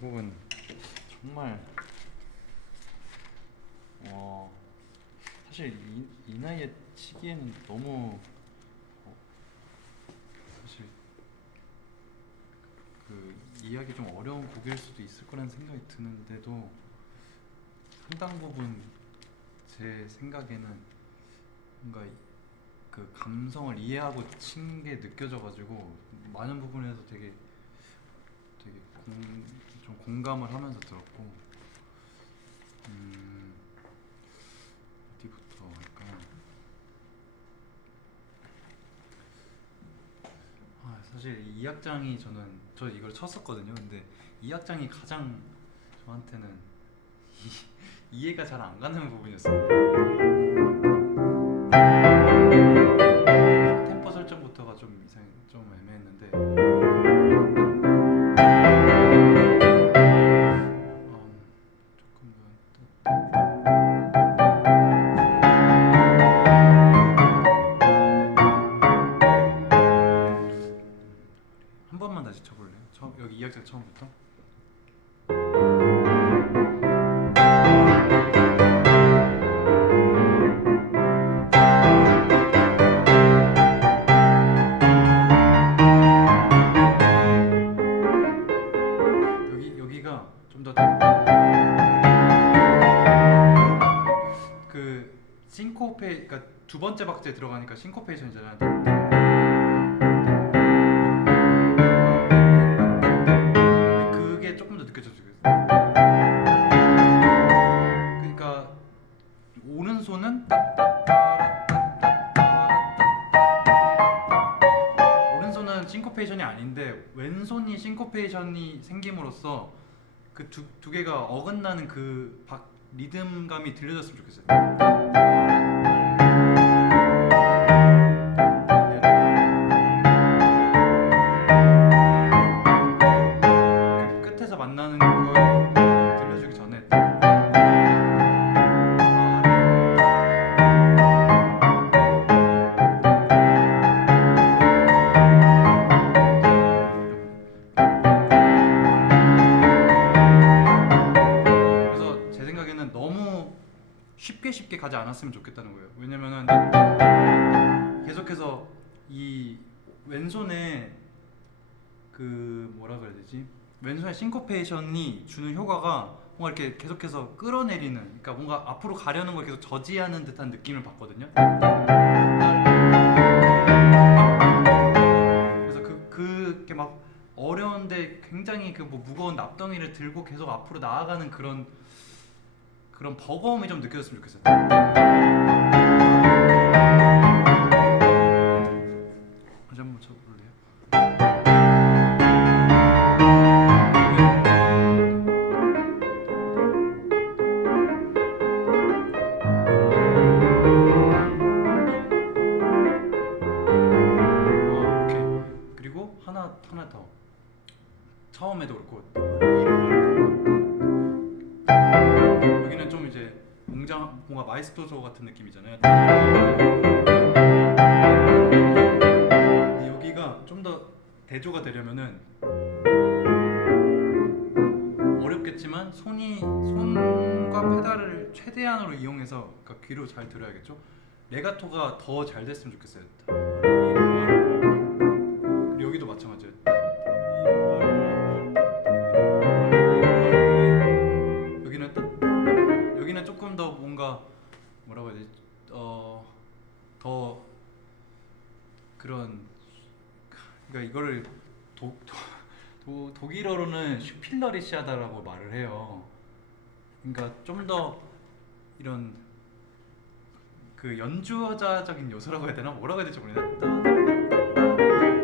곡은 정말 어, 사실 이 나이에 치기에는 너무 어, 사실 그 이해하기 좀 어려운 곡일 수도 있을 거라는 생각이 드는데도 상당 부분 제 생각에는 뭔가 그 감성을 이해하고 친 게 느껴져가지고 많은 부분에서 되게 좀 공감을 하면서 들었고 음, 어디부터 할까요? 사실 이 악장이 저 이걸 쳤었거든요. 근데 이 악장이 가장 저한테는 이해가 잘 안 가는 부분이었어요. 템포 설정부터가 좀 애매했는데 조금 한 번만 다시 쳐볼래요? 여기 이 악장 처음부터. 여기가 좀 더 그 싱코페, 그러니까 두 번째 박자에 들어가니까 싱코페이션이잖아요. 그게 조금 더 느껴졌어요. 그러니까 오른손은 오른손은 싱코페이션이 아닌데 왼손이 싱코페이션이 생김으로써 그 두 개가 어긋나는 그 리듬감이 들려졌으면 좋겠어요. 그 끝에서 만나는 걸 들려주기 전에 그래서 제 생각에는 너무 쉽게 가지 않았으면 좋겠다는 거예요. 왜냐면은 계속해서 이 왼손에 그 뭐라 그래야 되지? 왼손의 싱코페이션이 주는 효과가 뭔가 이렇게 계속해서 끌어내리는, 그러니까 뭔가 앞으로 가려는 걸 계속 저지하는 듯한 느낌을 받거든요. 그래서 그게 막 어려운데 굉장히 그 뭐 무거운 납덩이를 들고 계속 앞으로 나아가는 그런 버거움이 좀 느껴졌으면 좋겠어요. 다시 한번 쳐볼래요? 오케이. 그리고 하나 더. 처음에도 그렇고 여기는 좀 이제 뭔가 마이스터조 같은 느낌이잖아요. 근데 여기가 좀 더 대조가 되려면은 어렵겠지만 손과 페달을 최대한으로 이용해서, 그러니까 귀로 잘 들어야겠죠. 레가토가 더 잘 됐으면 좋겠어요. 그리고 여기도 마찬가지예요. 여기는 조금 더 뭔가 뭐라고 해야 되지? 더 그런, 그러니까 이거를 독일어로는 슈필러리시하다라고 말을 해요. 그러니까 좀 더 이런 그 연주자적인 요소라고 해야 되나? 뭐라고 해야 될지 모르겠는데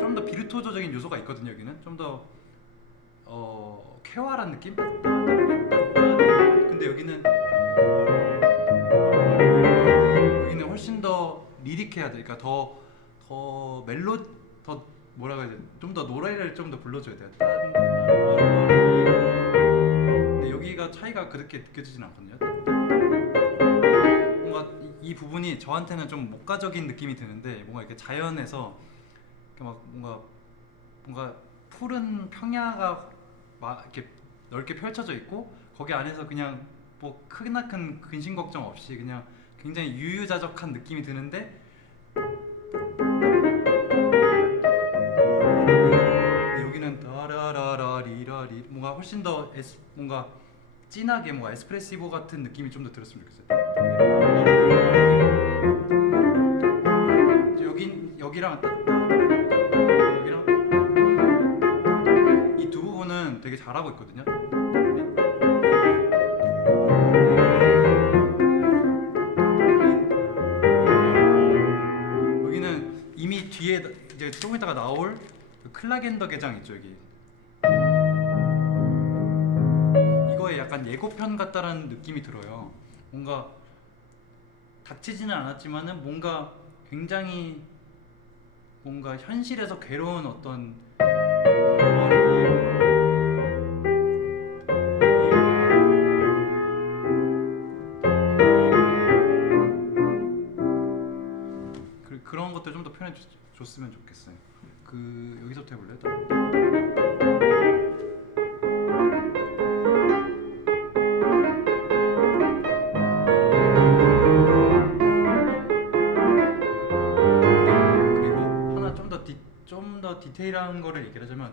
좀 더 비르투오조적인 요소가 있거든요. 여기는 좀 더 쾌활한 느낌? 근데 여기는 훨씬 더 리릭해야 돼. 그러니까 더 멜로 더 뭐라고 해야 돼? 좀 더 노래를 좀 더 불러줘야 돼. 근데 여기가 차이가 그렇게 느껴지진 않거든요. 뭔가 이 부분이 저한테는 좀 목가적인 느낌이 드는데 뭔가 이렇게 자연에서 이렇게 막 뭔가 푸른 평야가 막 이렇게 넓게 펼쳐져 있고 거기 안에서 그냥 뭐 크나큰 근심 걱정 없이 그냥 굉장히 유유자적한 느낌이 드는데 여기는 다라라라리라리 뭔가 훨씬 더 뭔가 진하게 뭔가 에스프레시보 같은 느낌이 좀 더 들었으면 좋겠어요. 여기랑 이 두 부분은 되게 잘하고 있거든요. 여기는 이미 뒤에 이제 조금 있다가 나올 그 클라겐더 게장 있죠 여기. 이거에 약간 예고편 같다라는 느낌이 들어요. 뭔가 닥치지는 않았지만은 뭔가 굉장히 뭔가 현실에서 괴로운 어떤 그런 것들 좀 더 표현해 줬으면 좋겠어요. 그 여기서부터 해볼래요? 그리고 하나 좀 더 디테일한 거를 얘기하자면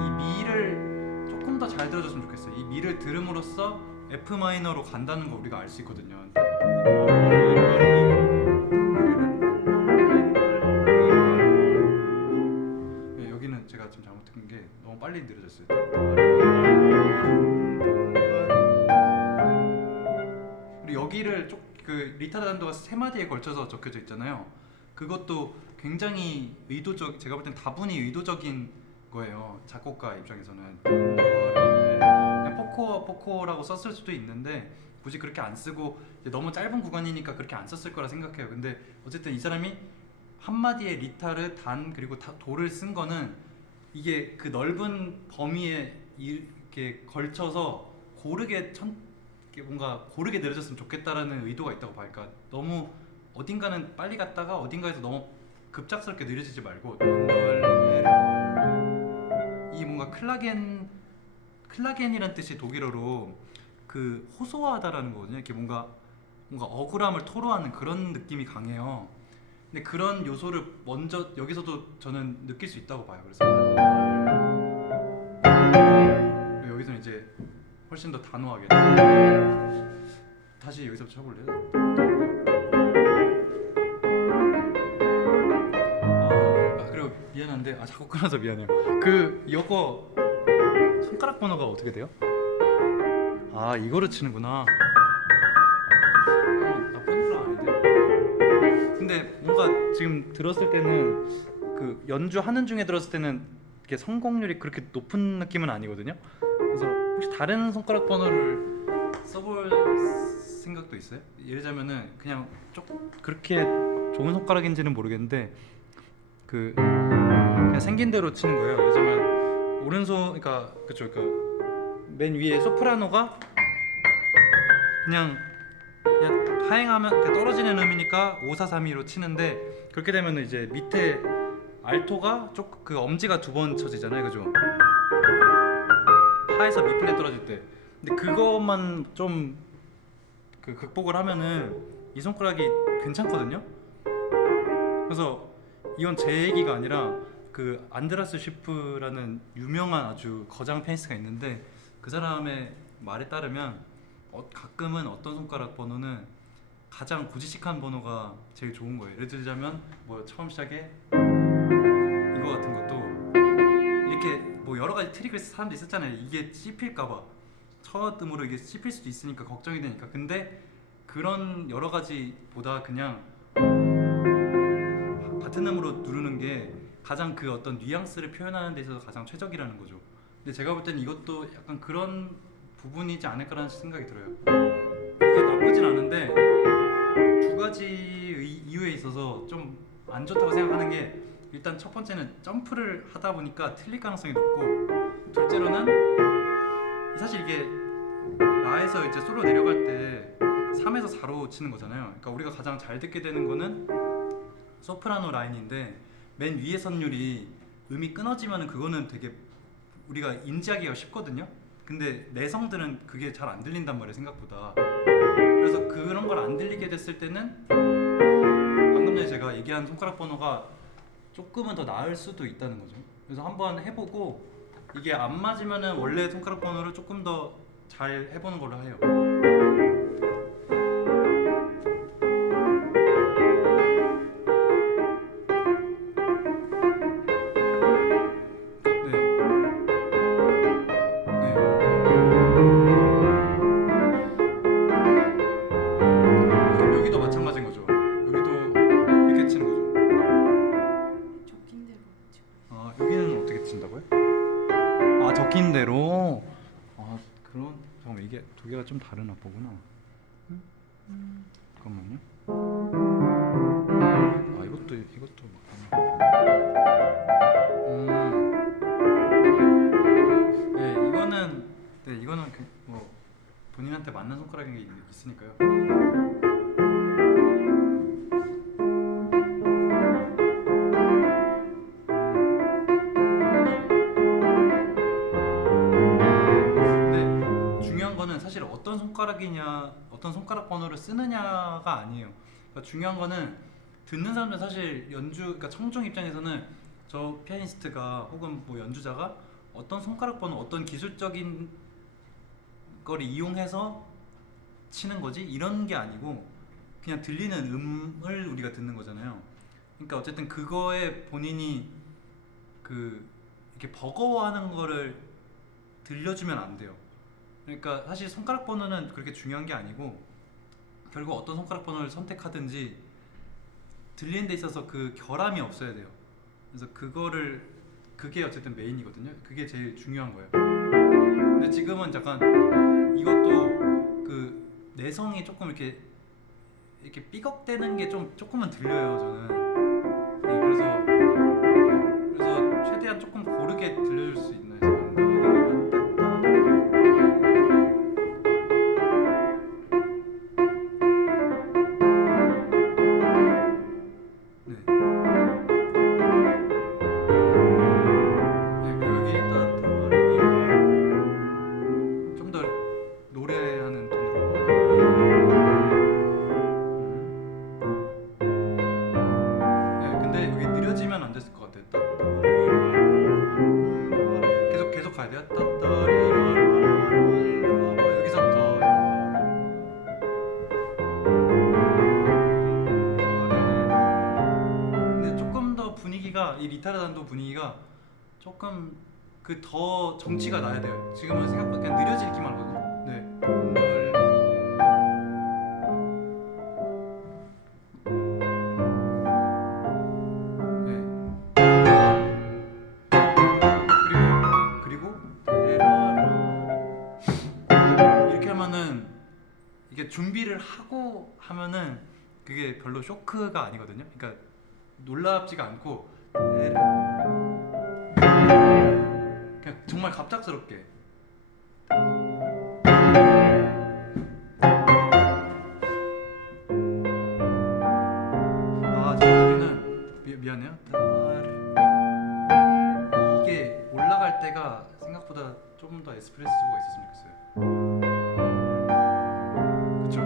이 미를 조금 더 잘 들어줬으면 좋겠어요. 이 미를 들음으로써 F 마이너로 간다는 거 우리가 알 수 있거든요. 네, 여기는 제가 좀 잘못한 게 너무 빨리 느려졌어요. 그리고 여기를 그 리타드 단도가 세 마디에 걸쳐서 적혀져 있잖아요. 그것도 굉장히 제가 볼 땐 다분히 의도적인 거예요. 작곡가 입장에서는 그냥 포코라고 썼을 수도 있는데 굳이 그렇게 안 쓰고 너무 짧은 구간이니까 그렇게 안 썼을 거라 생각해요. 근데 어쨌든 이 사람이 한 마디에 리타르, 단 그리고 도를 쓴 거는 이게 그 넓은 범위에 이렇게 걸쳐서 뭔가 고르게 느려졌으면 좋겠다라는 의도가 있다고 봐요. 그러니까 너무 어딘가는 빨리 갔다가 어딘가에서 너무 급작스럽게 느려지지 말고 이 뭔가 클라겐이란 뜻이 독일어로 그 호소하다라는 거거든요. 이렇게 뭔가 억울함을 토로하는 그런 느낌이 강해요. 근데 그런 요소를 먼저 여기서도 저는 느낄 수 있다고 봐요. 그래서 여기서는 이제 훨씬 더 단호하게 다시 여기서부터 쳐볼래요? 그리고 미안한데 자꾸 끊어서 미안해요. 그 이거 손가락 번호가 어떻게 돼요? 이거를 치는구나. 나쁜 줄 아는데. 근데 뭔가 지금 들었을 때는 그 연주하는 중에 들었을 때는 이렇게 성공률이 그렇게 높은 느낌은 아니거든요. 그래서 혹시 다른 손가락 번호를 써볼 생각도 있어요? 예를 들자면은 그냥 조금 그렇게 좋은 손가락인지는 모르겠는데 그냥 생긴 대로 치는 거예요. 예를 들자면 오른손 그러니까 그쵸 맨 위에 소프라노가 그냥 하행하면 떨어지는 음이니까 5, 4, 3, 2로 치는데 그렇게 되면 이제 밑에 알토가 그 엄지가 두 번 쳐지잖아요, 그죠? 파에서 미 플랫 떨어질 때. 근데 그것만 좀 극복을 하면은 이 손가락이 괜찮거든요. 그래서 이건 제 얘기가 아니라 그 안드라스 쉬프라는 유명한 아주 거장 피아니스트가 있는데 그 사람의 말에 따르면 가끔은 어떤 손가락 번호는 가장 고지식한 번호가 제일 좋은 거예요. 예를 들자면 뭐 처음 시작에 이거 같은 것도 이렇게 뭐 여러 가지 트릭을 사람들이 썼잖아요. 이게 씹힐까봐 첫 음으로 이게 씹힐 수도 있으니까 걱정이 되니까. 근데 그런 여러 가지보다 그냥 같은 음으로 누르는 게 가장 그 어떤 뉘앙스를 표현하는 데 있어서 가장 최적이라는 거죠. 근데 제가 볼 때는 이것도 약간 그런 부분이지 않을까라는 생각이 들어요. 이게 나쁘진 않은데 두 가지 이유에 있어서 좀 안 좋다고 생각하는 게 일단 첫 번째는 점프를 하다 보니까 틀릴 가능성이 높고 둘째로는 사실 이게 라에서 이제 솔로 내려갈 때 3에서 4로 치는 거잖아요. 그러니까 우리가 가장 잘 듣게 되는 거는 소프라노 라인인데 맨 위에 선율이 음이 끊어지면은 그거는 되게 우리가 인지하기가 쉽거든요. 근데 내성들은 그게 잘 안 들린단 말이에요, 생각보다. 그래서 그런 걸 안 들리게 됐을 때는 방금 전에 제가 얘기한 손가락 번호가 조금은 더 나을 수도 있다는 거죠. 그래서 한번 해보고 이게 안 맞으면은 원래 손가락 번호를 조금 더 잘 해보는 걸로 해요. 네, 네. 그럼 여기도 마찬가지인 거죠. 여기도 이렇게 치는 거죠. 적힌 대로 치고. 아, 여기는 어떻게 친다고요? 아, 적힌 대로. 아, 그런. 잠깐만, 이게 두 개가 좀 다르나 보구나. 잠깐만요. 아, 이것도. 네, 이거는 뭐 본인한테 맞는 손가락인 게 있으니까요. 근데 중요한 거는 사실 어떤 손가락 번호를 쓰느냐가 아니에요. 그러니까 중요한 거는 듣는 사람들 사실 그러니까 청중 입장에서는 저 피아니스트가 혹은 뭐 연주자가 어떤 손가락 번호, 어떤 기술적인 걸 이용해서 치는 거지 이런 게 아니고 그냥 들리는 음을 우리가 듣는 거잖아요. 그러니까 어쨌든 그거에 본인이 이렇게 버거워하는 거를 들려주면 안 돼요. 그러니까 사실 손가락 번호는 그렇게 중요한 게 아니고 결국 어떤 손가락 번호를 선택하든지 들리는 데 있어서 그 결함이 없어야 돼요. 그래서 그게 어쨌든 메인이거든요. 그게 제일 중요한 거예요. 근데 지금은 잠깐 이것도 그 내성이 조금 이렇게 삐걱대는 게 조금은 들려요, 저는. 네, 그래서 최대한 조금 고르게 들려줄 수 있나 해서. 네. 네, 여기 좀 더 노래하는 톤으로. 네, 근데 여기 느려지면 안 됐을 것 같아요. 계속 가야 돼요. 여기서부터. 근데 조금 더 분위기가 이 리타르단도 분위기가 조금 더 정치가 나야 돼요. 지금은 생각보다 그냥 느려지기만 하거든요. 네. 그리고 이렇게 하면은 이게 준비를 하고 하면은 그게 별로 쇼크가 아니거든요. 그러니까 놀랍지가 않고 그냥 정말 갑작스럽게. 아, 제 여기는 미안해요. 이게 올라갈 때가 생각보다 조금 더 에스프레소가 있었으면 좋겠어요. 그쵸?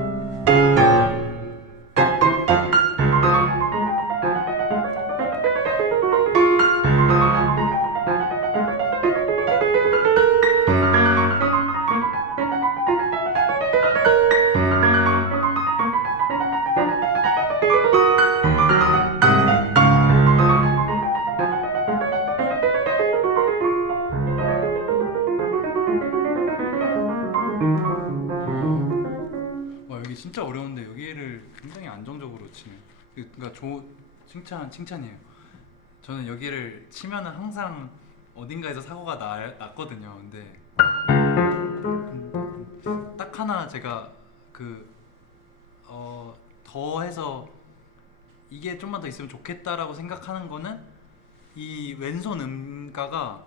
와, 여기 진짜 어려운데 여기를 굉장히 안정적으로 치네. 그러니까 칭찬이에요. 저는 여기를 치면은 항상 어딘가에서 사고가 났거든요. 근데 딱 하나 제가 더 해서 이게 좀만 더 있으면 좋겠다라고 생각하는 거는 이 왼손 음가가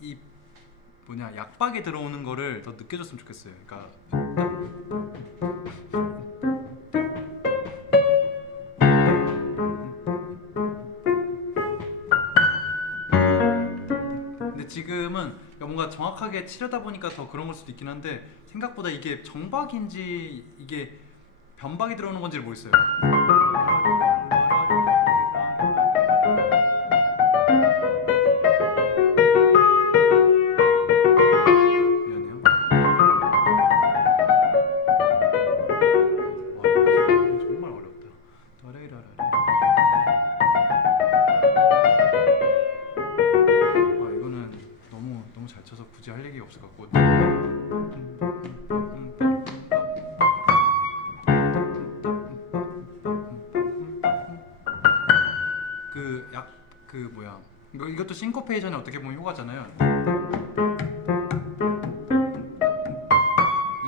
이 약박이 들어오는 거를 더 느껴줬으면 좋겠어요. 그러니까 지금은 뭔가 정확하게 치려다 보니까 더 그런 걸 수도 있긴 한데 생각보다 이게 정박인지 이게 변박이 들어오는 건지 모르겠어요. 미안해요. 이거 정말 어렵다. 이거는 너무 잘 쳐서 굳이 할 얘기가 없을 것 같고. 그 뭐야, 이것도 싱코페이션에 어떻게 보면 효과잖아요.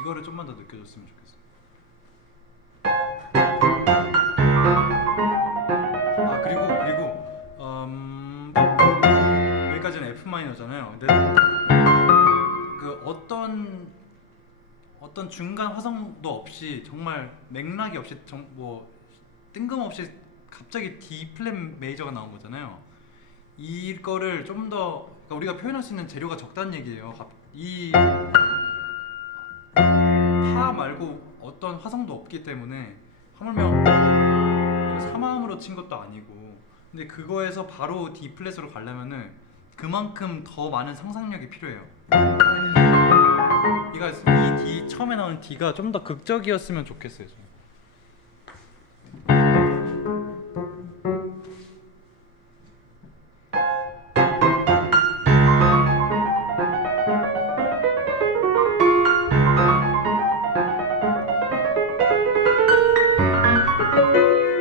이거를 좀만 더 느껴줬으면 좋겠어. 여기까지는 F 마이너잖아요. 근데 그 어떤 중간 화성도 없이 정말 맥락이 없이 뭐 뜬금없이 갑자기 D 플랫 메이저가 나온 거잖아요. 이거를 좀 더 그러니까 우리가 표현할 수 있는 재료가 적다는 얘기예요. 이 파 말고 어떤 화성도 없기 때문에 하물며 3화음으로 친 것도 아니고, 근데 그거에서 바로 D 플랫으로 가려면은 그만큼 더 많은 상상력이 필요해요. 이 D 처음에 나오는 D가 좀 더 극적이었으면 좋겠어요. 저는.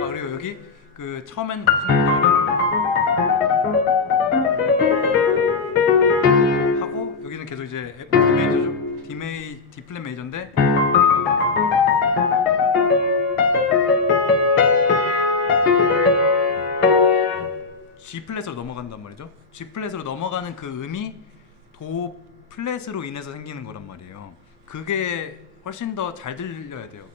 그리고 여기 그 처음엔 하고 여기는 계속 이제 D 메이저죠. D 플랫 메이저인데 G 플랫으로 넘어간단 말이죠. G 플랫으로 넘어가는 그 음이 도 플랫으로 인해서 생기는 거란 말이에요. 그게 훨씬 더 잘 들려야 돼요.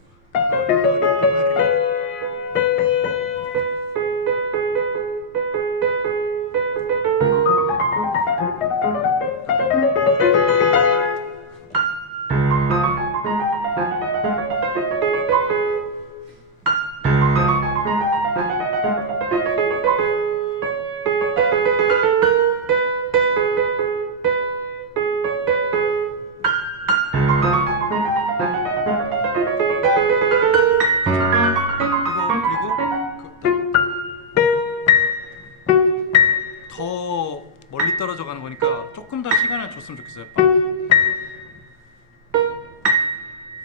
더 멀리 떨어져 가는 거니까 조금 더 시간을 줬으면 좋겠어요.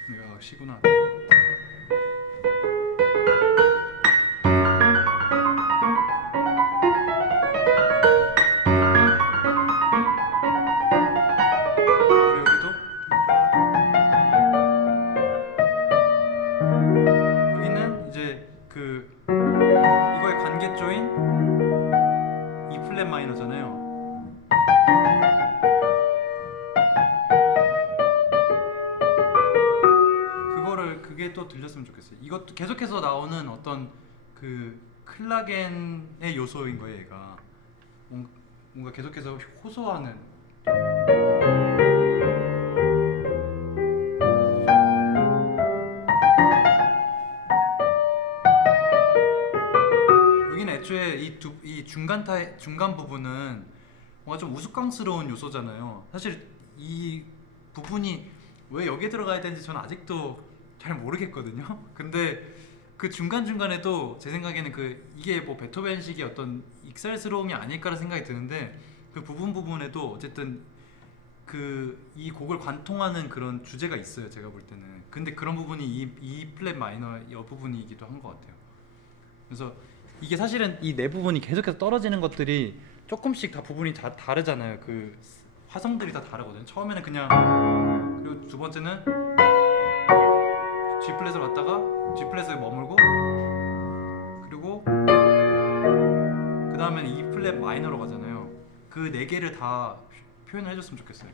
내가 쉬구나. 여기는 이제 이거의 관계조인 E 플랫 마이너잖아요. 그게 또 들렸으면 좋겠어요. 이것도 계속해서 나오는 어떤 그 클라겐의 요소인 거예요. 얘가 뭔가 계속해서 호소하는. 여기는 애초에 이 중간 부분은 뭔가 좀 우스꽝스러운 요소잖아요. 사실 이 부분이 왜 여기에 들어가야 되는지 저는 아직도 잘 모르겠거든요. 근데 그 중간중간에도 제 생각에는 이게 뭐 베토벤식의 어떤 익살스러움이 아닐까라는 생각이 드는데, 그 부분에도 어쨌든 이 곡을 관통하는 그런 주제가 있어요. 제가 볼 때는. 근데 그런 부분이 이 플랫 마이너 이 부분이기도 한 것 같아요. 그래서 이게 사실은 이 네 부분이 계속해서 떨어지는 것들이 조금씩 다 부분이 다 다르잖아요. 그 화성들이 다 다르거든요. 처음에는 그냥, 그리고 두 번째는 G 플랫을 갔다가 G 플랫에 머물고, 그리고 그 다음에는 E 플랫 마이너로 가잖아요. 그 네 개를 다 표현을 해줬으면 좋겠어요.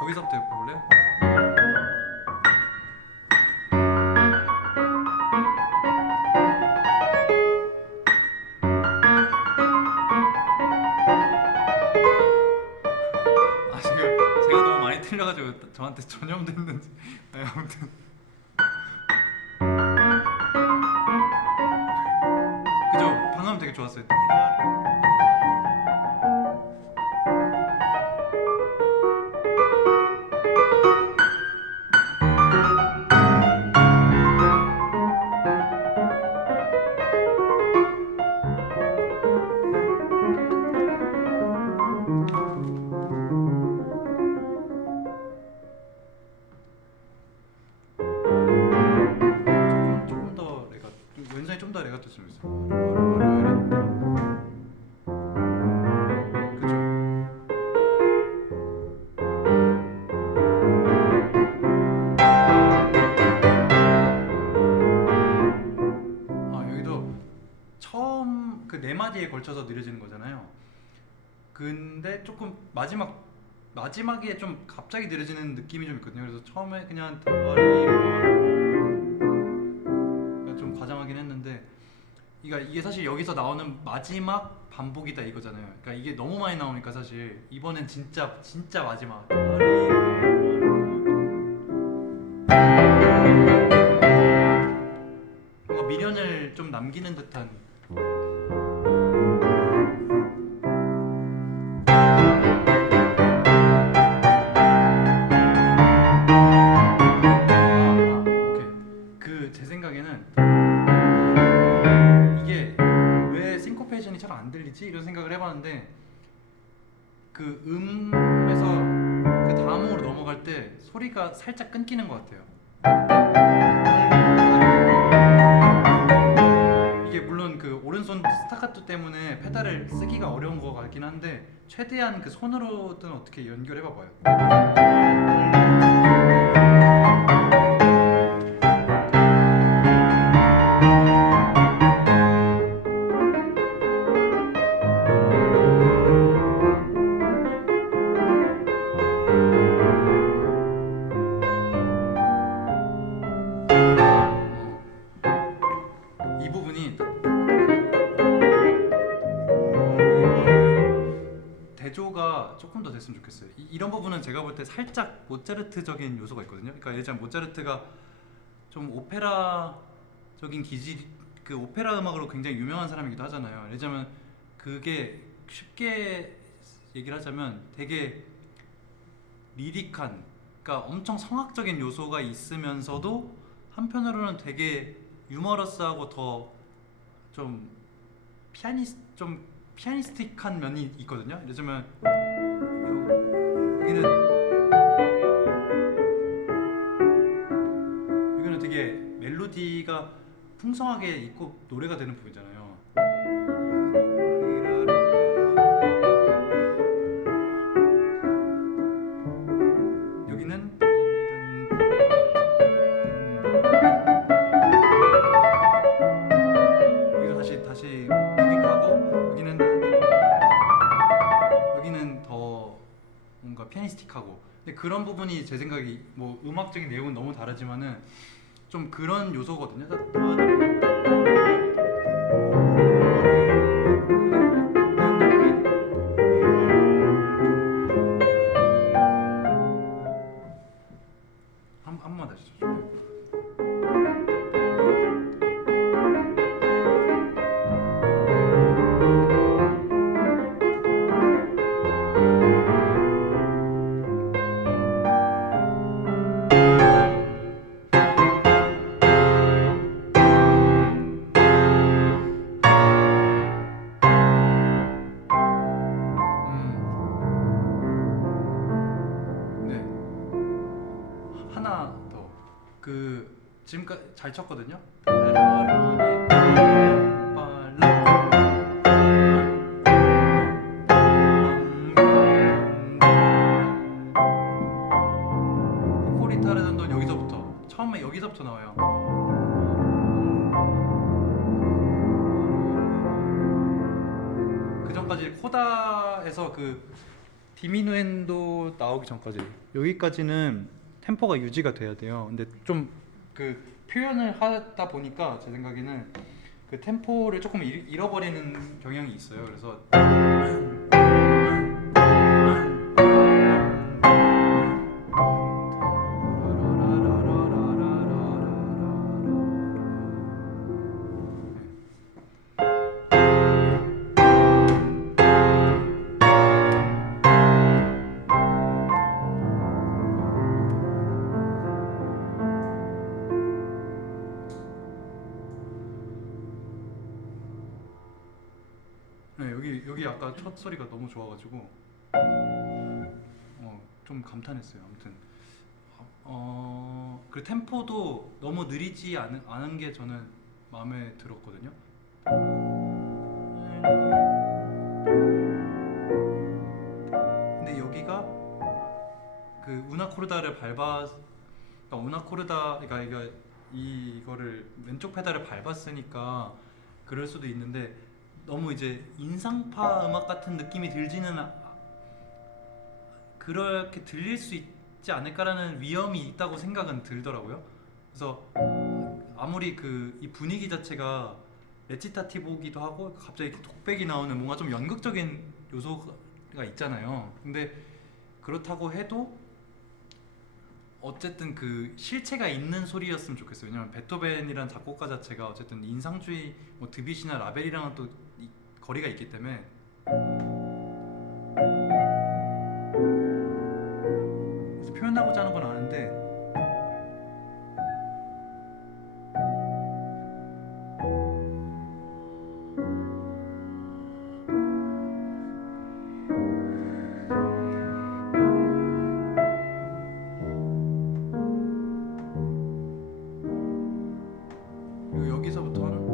거기서부터 해볼래? 틀려가지고 저한테 전염됐는지. 네, 아무튼 그죠? 방금 되게 좋았어요. 조금 더 레가, 왼손이 좀 더 레가토 치면 있어요. 그죠? 아 여기도 처음 그 네 마디에 걸쳐서 느려지는 거잖아요. 근데 조금 마지막에 좀 갑자기 느려지는 느낌이 좀 있거든요. 그래서 처음에 그냥 좀 과장하긴 했는데, 이게 사실 여기서 나오는 마지막 반복이다 이거잖아요. 그러니까 이게 너무 많이 나오니까 사실 이번엔 진짜 마지막. 뭔가 미련을 좀 남기는 듯한. 오케이. 그 제 생각에는 이게 왜 싱코페이션이 잘 안 들리지? 이런 생각을 해봤는데, 그 음에서 그 다음으로 넘어갈 때 소리가 살짝 끊기는 것 같아요. 이게 물론 그 오른손 스타카토 때문에 페달을 쓰기가 어려운 것 같긴 한데, 최대한 그 손으로든 어떻게 연결해봐봐요. 이 부분이 대조가 조금 더 됐으면 좋겠어요. 이런 부분은 제가 볼 때 살짝 모차르트적인 요소가 있거든요. 그러니까 예를 들면 모차르트가 좀 오페라적인 기질, 그 오페라 음악으로 굉장히 유명한 사람이기도 하잖아요. 예를 들면 그게 쉽게 얘기를 하자면 되게 리릭한, 그러니까 엄청 성악적인 요소가 있으면서도 한편으로는 되게 유머러스하고 더 좀 피아니스틱한 면이 있거든요. 예를 들면 여기는 되게 멜로디가 풍성하게 있고 노래가 되는 부분이잖아요. 여기는 여기서 다시 리릭하고, 여기는 더 뭔가 피아니스틱하고. 근데 그런 부분이 제 생각이 뭐 음악적인 내용은 너무 다르지만은 좀 그런 요소거든요. 한 번만 다시 줘. 네. 하나 더. 그 지금까지 잘 쳤거든요. 코코리타라는 건 여기서부터, 처음에 여기서부터 나와요. 그 전까지 코다에서 그 디미누엔도 나오기 전까지 여기까지는 템포가 유지가 돼야 돼요. 근데 좀 그 표현을 하다 보니까 제 생각에는 그 템포를 조금 잃어버리는 경향이 있어요. 그래서 첫 소리가 너무 좋아가지고 좀 감탄했어요. 아무튼 그 템포도 너무 느리지 않은 게 저는 마음에 들었거든요. 근데 여기가 그 우나코르다를 그러니까 우나코르다 그러니까 이거를 왼쪽 페달을 밟았으니까 그럴 수도 있는데 너무 이제 인상파 음악 같은 느낌이 들지는 그렇게 들릴 수 있지 않을까라는 위험이 있다고 생각은 들더라고요. 그래서 아무리 이 분위기 자체가 레치타티보기도 하고 갑자기 이렇게 독백이 나오는 뭔가 좀 연극적인 요소가 있잖아요. 근데 그렇다고 해도 어쨌든 그 실체가 있는 소리였으면 좋겠어요. 왜냐면 베토벤이란 작곡가 자체가 어쨌든 인상주의 뭐 드뷔시나 라벨이랑은 또 거리가 있기 때문에 그래서 표현하고자 하는 건 아는데 그리고 여기서부터는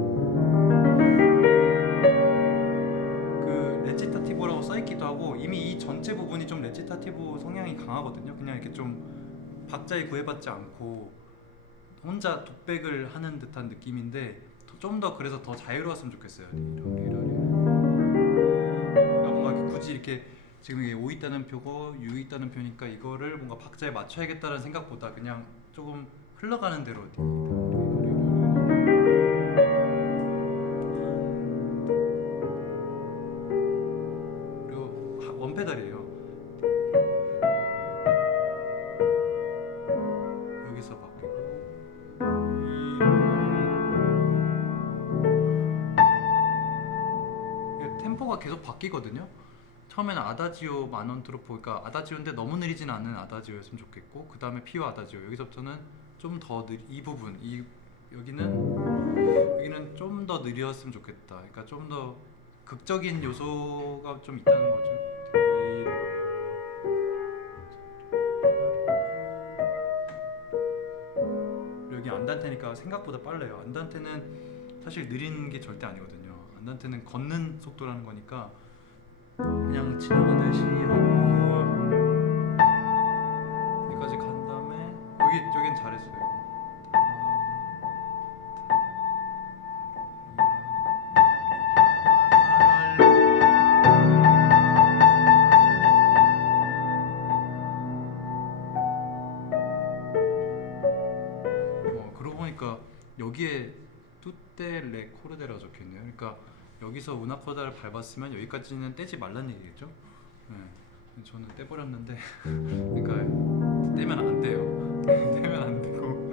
그 레치타티보라고 써있기도 하고 이미 이 전체 부분이 좀 레치타티보 성향이 강하거든요. 그냥 이렇게 좀 박자에 구애받지 않고 혼자 독백을 하는 듯한 느낌인데 좀 더 그래서 더 자유로웠으면 좋겠어요. 그러니까 뭔가 굳이 이렇게 지금 이게 오 있다는 표고 유 있다는 표니까 이거를 뭔가 박자에 맞춰야겠다는 생각보다 그냥 조금 흘러가는 대로 그리고 원페달이에요. 여기서 바뀌고 템포가 계속 바뀌거든요. 처음에는 아다지오 마넌트로포 그러니까 아다지오인데 너무 느리진 않은 아다지오였으면 좋겠고 그 다음에 피오 아다지오 여기서부터는 좀 더 이 부분 여기는 좀 더 느렸으면 좋겠다. 그러니까 좀 더 극적인 요소가 좀 있다는 거죠. 여기 안단테니까 생각보다 빨라요. 안단테는 사실 느린 게 절대 아니거든요. 안단테는 걷는 속도라는 거니까 그냥 지나가듯이 하고 여기까지 간 다음에 여긴 잘했어요. 그러고 보니까 여기에 뚜떼 레 코르데라고 적혀있네요. 그러니까 여기서 우나코다를 밟았으면 여기까지는 떼지 말란 얘기겠죠? 네. 저는 떼버렸는데 그러니까 떼면 안 돼요. 떼면 안 되고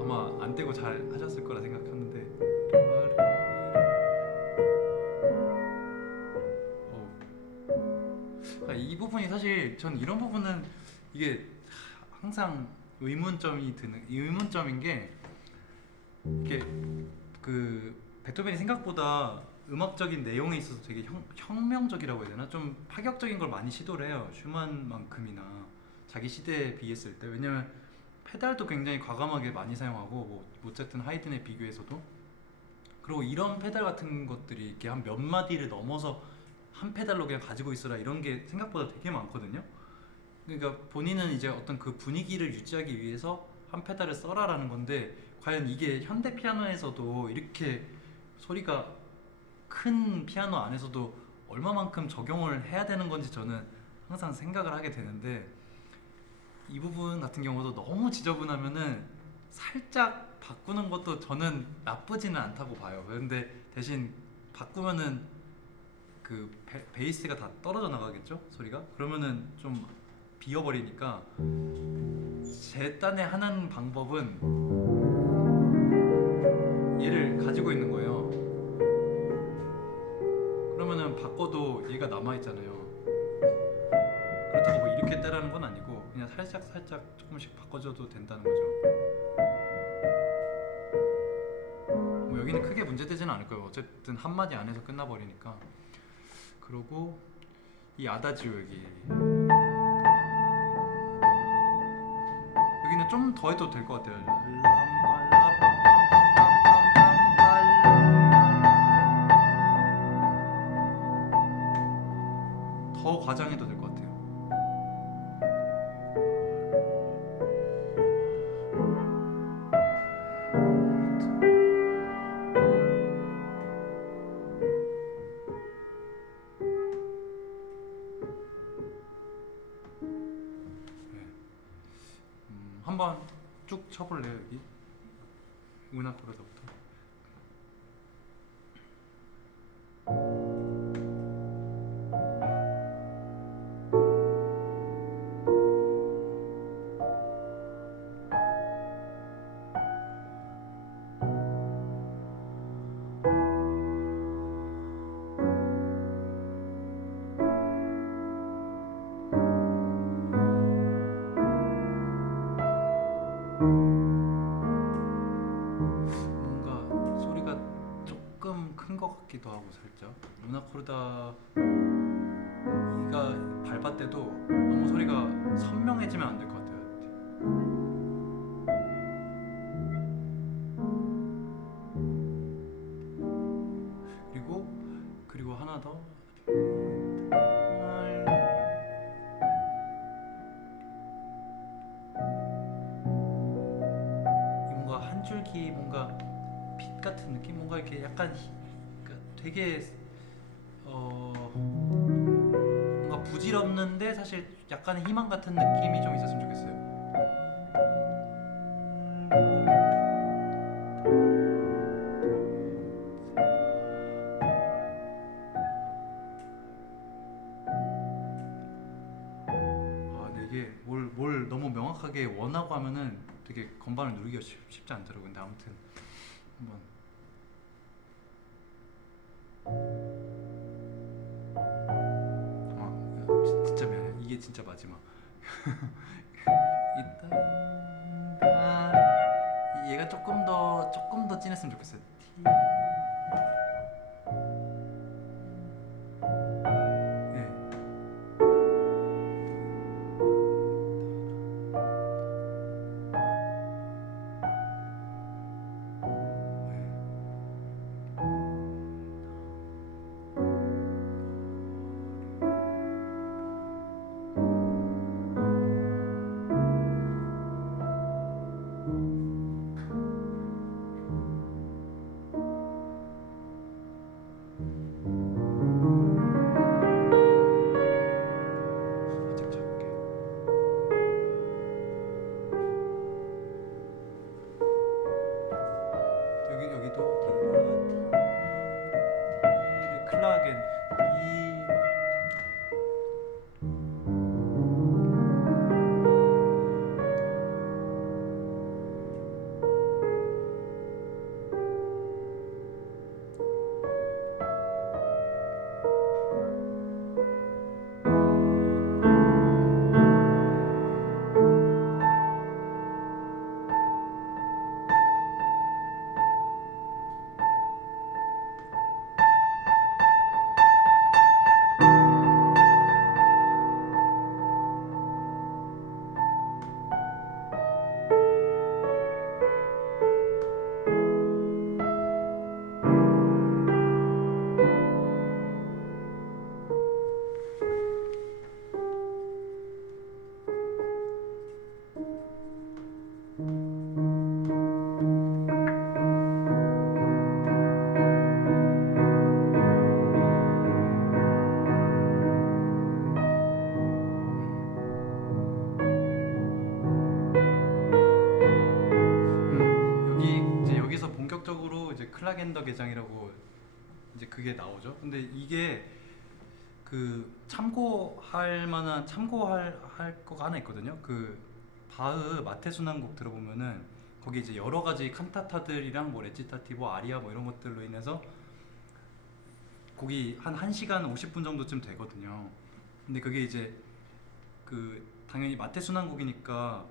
아마 안 떼고 잘 하셨을 거라 생각하는데 이 부분이 사실 전 이런 부분은 이게 항상 의문점인 게 이게 그 베토벤이 생각보다 음악적인 내용에 있어서 되게 혁명적이라고 해야 되나? 좀 파격적인 걸 많이 시도를 해요. 슈만만큼이나 자기 시대에 비했을 때. 왜냐면 페달도 굉장히 과감하게 많이 사용하고 뭐 모차르트는 하이든에 비교해서도 그리고 이런 페달 같은 것들이 이렇게 한 몇 마디를 넘어서 한 페달로 그냥 가지고 있어라 이런 게 생각보다 되게 많거든요. 그러니까 본인은 이제 어떤 그 분위기를 유지하기 위해서 한 페달을 써라라는 건데 과연 이게 현대 피아노에서도 이렇게 소리가 큰 피아노 안에서도 얼마만큼 적용을 해야 되는 건지 저는 항상 생각을 하게 되는데 이 부분 같은 경우도 너무 지저분하면은 살짝 바꾸는 것도 저는 나쁘지는 않다고 봐요. 그런데 대신 바꾸면은 그 베이스가 다 떨어져 나가겠죠? 소리가? 그러면은 좀 비어버리니까 제 딴에 하는 방법은 얘를 가지고 있는 거예요. 그러면은 바꿔도 얘가 남아있잖아요. 그렇다고 뭐 이렇게 떼라는 건 아니고 그냥 살짝 조금씩 바꿔줘도 된다는 거죠. 뭐 여기는 크게 문제되지는 않을 거예요. 어쨌든 한마디 안에서 끝나버리니까. 그러고 이 아다지오 여기는 좀 더 해도 될 것 같아요. 더 과장해도 될 것 같아요. 네. 한번 쭉 쳐볼래요 여기? 은하코르다부터. 뭔가 소리가 조금 큰 것 같기도 하고 살짝. 루나코르다 이가 밟을 때도 너무 소리가 선명해지면 안 될 것 같아요. 그리고 하나 더. 뭔가 한 줄기 뭔가 빛 같은 느낌, 뭔가 이렇게 약간 그러니까 되게 뭔가 부질없는데 사실 약간의 희망 같은 느낌이 좀 있었으면 좋겠어요. 근데 이게 뭘 너무 명확하게 원하고 하면은 되게 건반을 누르기가 쉽지 않더라고요. 근데 아무튼 한번. 진짜 미안해. 이게 진짜 마지막. 얘가 조금 더 진했으면 좋겠어요. 네. 살짝 작게. 여기도 클라겐 이. 여기서 본격적으로 이제 클라겐더 개장이라고 이제 그게 나오죠. 근데 이게 그 참고할 거가 하나 있거든요. 그 바흐 마테순환곡 들어보면은 거기 이제 여러 가지 칸타타들이랑 뭐 레치타티보, 아리아 뭐 이런 것들로 인해서 곡이 한 1시간 50분 정도쯤 되거든요. 근데 그게 이제 그 당연히 마테순환곡이니까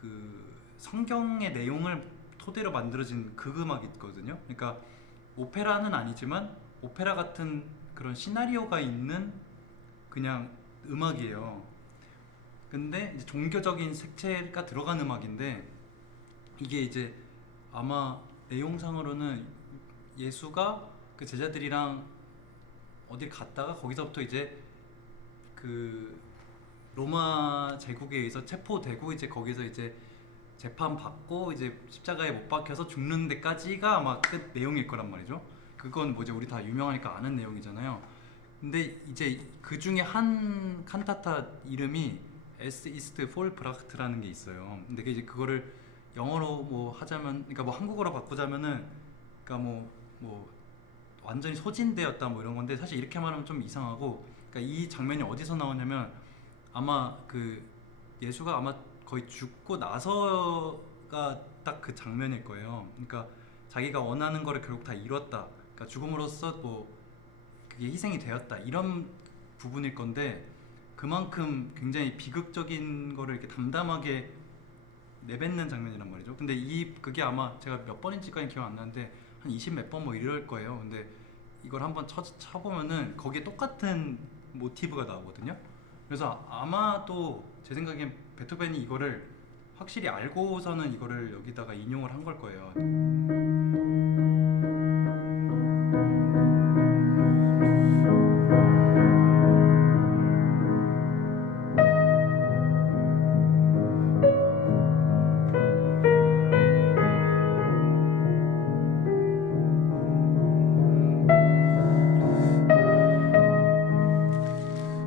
그 성경의 내용을 토대로 만들어진 그 음악이 있거든요. 그러니까 오페라는 아니지만 오페라 같은 그런 시나리오가 있는 그냥 음악이에요. 근데 이제 종교적인 색채가 들어간 음악인데 이게 이제 아마 내용상으로는 예수가 그 제자들이랑 어딜 갔다가 거기서부터 이제 그 로마 제국에 의해서 체포되고 이제 거기서 이제 재판 받고 이제 십자가에 못 박혀서 죽는 데까지가 아마 끝 내용일 거란 말이죠. 그건 뭐지 우리 다 유명하니까 아는 내용이잖아요. 근데 이제 그 중에 한 칸타타 이름이 에스 이스트 폴 브라흐트라는 게 있어요. 근데 이제 그거를 영어로 뭐 하자면, 그러니까 뭐 한국어로 바꾸자면은, 그러니까 뭐 완전히 소진되었다 뭐 이런 건데 사실 이렇게 말하면 좀 이상하고, 그러니까 이 장면이 어디서 나오냐면 아마 그 예수가 아마 거의 죽고 나서가 딱 그 장면일 거예요. 그러니까 자기가 원하는 거를 결국 다 이뤘다. 그러니까 죽음으로써 뭐 그게 희생이 되었다 이런 부분일 건데 그만큼 굉장히 비극적인 거를 이렇게 담담하게 내뱉는 장면이란 말이죠. 근데 그게 아마 제가 몇 번인지까지 기억 안 나는데 한 20 몇 번 뭐 이럴 거예요. 근데 이걸 한번 쳐보면은 거기에 똑같은 모티브가 나오거든요. 그래서 아마도 제 생각엔 베토벤이 이거를 확실히 알고서는 이거를 여기다가 인용을 한 걸 거예요.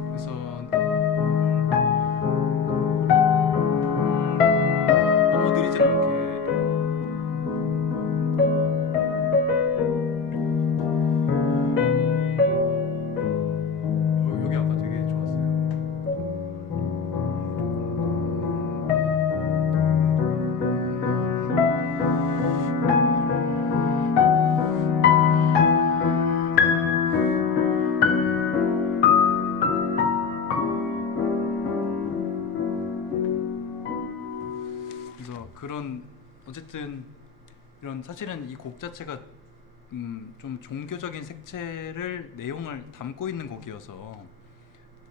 그래서 너무 느리지 않게 여기 아까 되게 좋았어요. 그래서 그런 어쨌든 이런 사실은 이 곡 자체가 좀 종교적인 색채를 내용을 담고 있는 곡이어서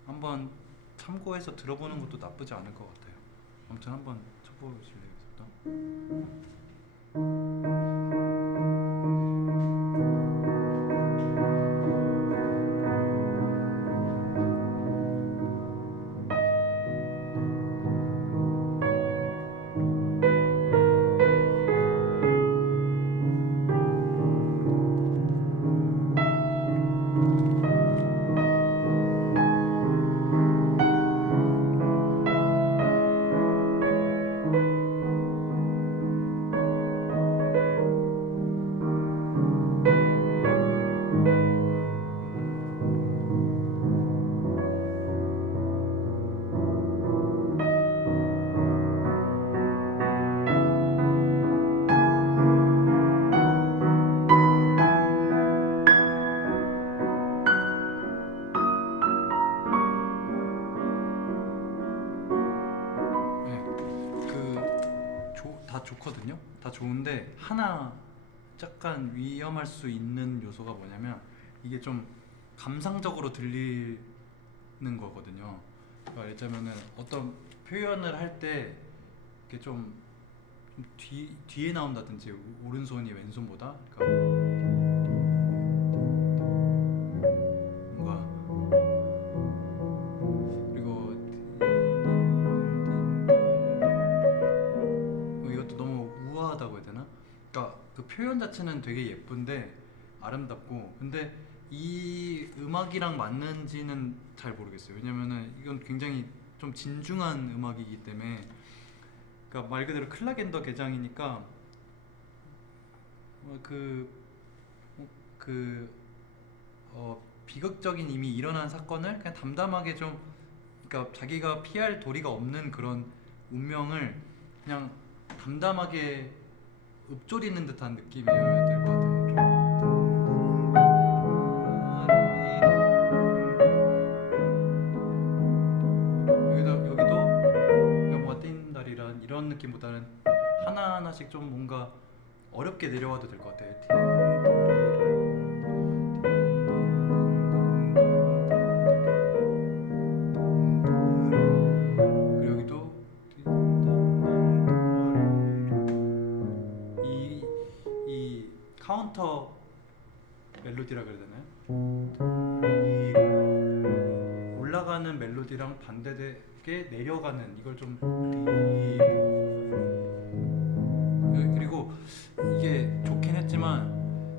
한번 참고해서 들어보는 것도 나쁘지 않을 것 같아요. 아무튼 한번 쳐보실래요? 네, 다 좋거든요. 다 좋은데 하나 약간 위험할 수 있는 요소가 뭐냐면 이게 좀 감상적으로 들리는 거거든요. 그러니까 예를 들자면은 어떤 표현을 할 때 이렇게 좀 뒤에 나온다든지 오른손이 왼손보다 그러니까 뭔가 그리고 이것도 너무 우아하다고 해야 되나? 그러니까 그 표현 자체는 되게 예쁜데 아름답고 근데 이 음악이랑 맞는지는 잘 모르겠어요. 왜냐면은 이건 굉장히 좀 진중한 음악이기 때문에 그러니까 말 그대로 클라겐더 개장이니까 그, 그 비극적인 이미 일어난 사건을 그냥 담담하게 좀 그러니까 자기가 피할 도리가 없는 그런 운명을 그냥 담담하게 읊조리는 듯한 느낌이어야 될 것 같아요. 여기도 그냥 뭔가 띵다리란 이런 느낌보다는 하나하나씩 좀 뭔가 어렵게 내려와도 될 것 같아요. 카운터 멜로디라 그래야 되나요? 올라가는 멜로디랑 반대되게 내려가는 이걸 좀 그리고 이게 좋긴 했지만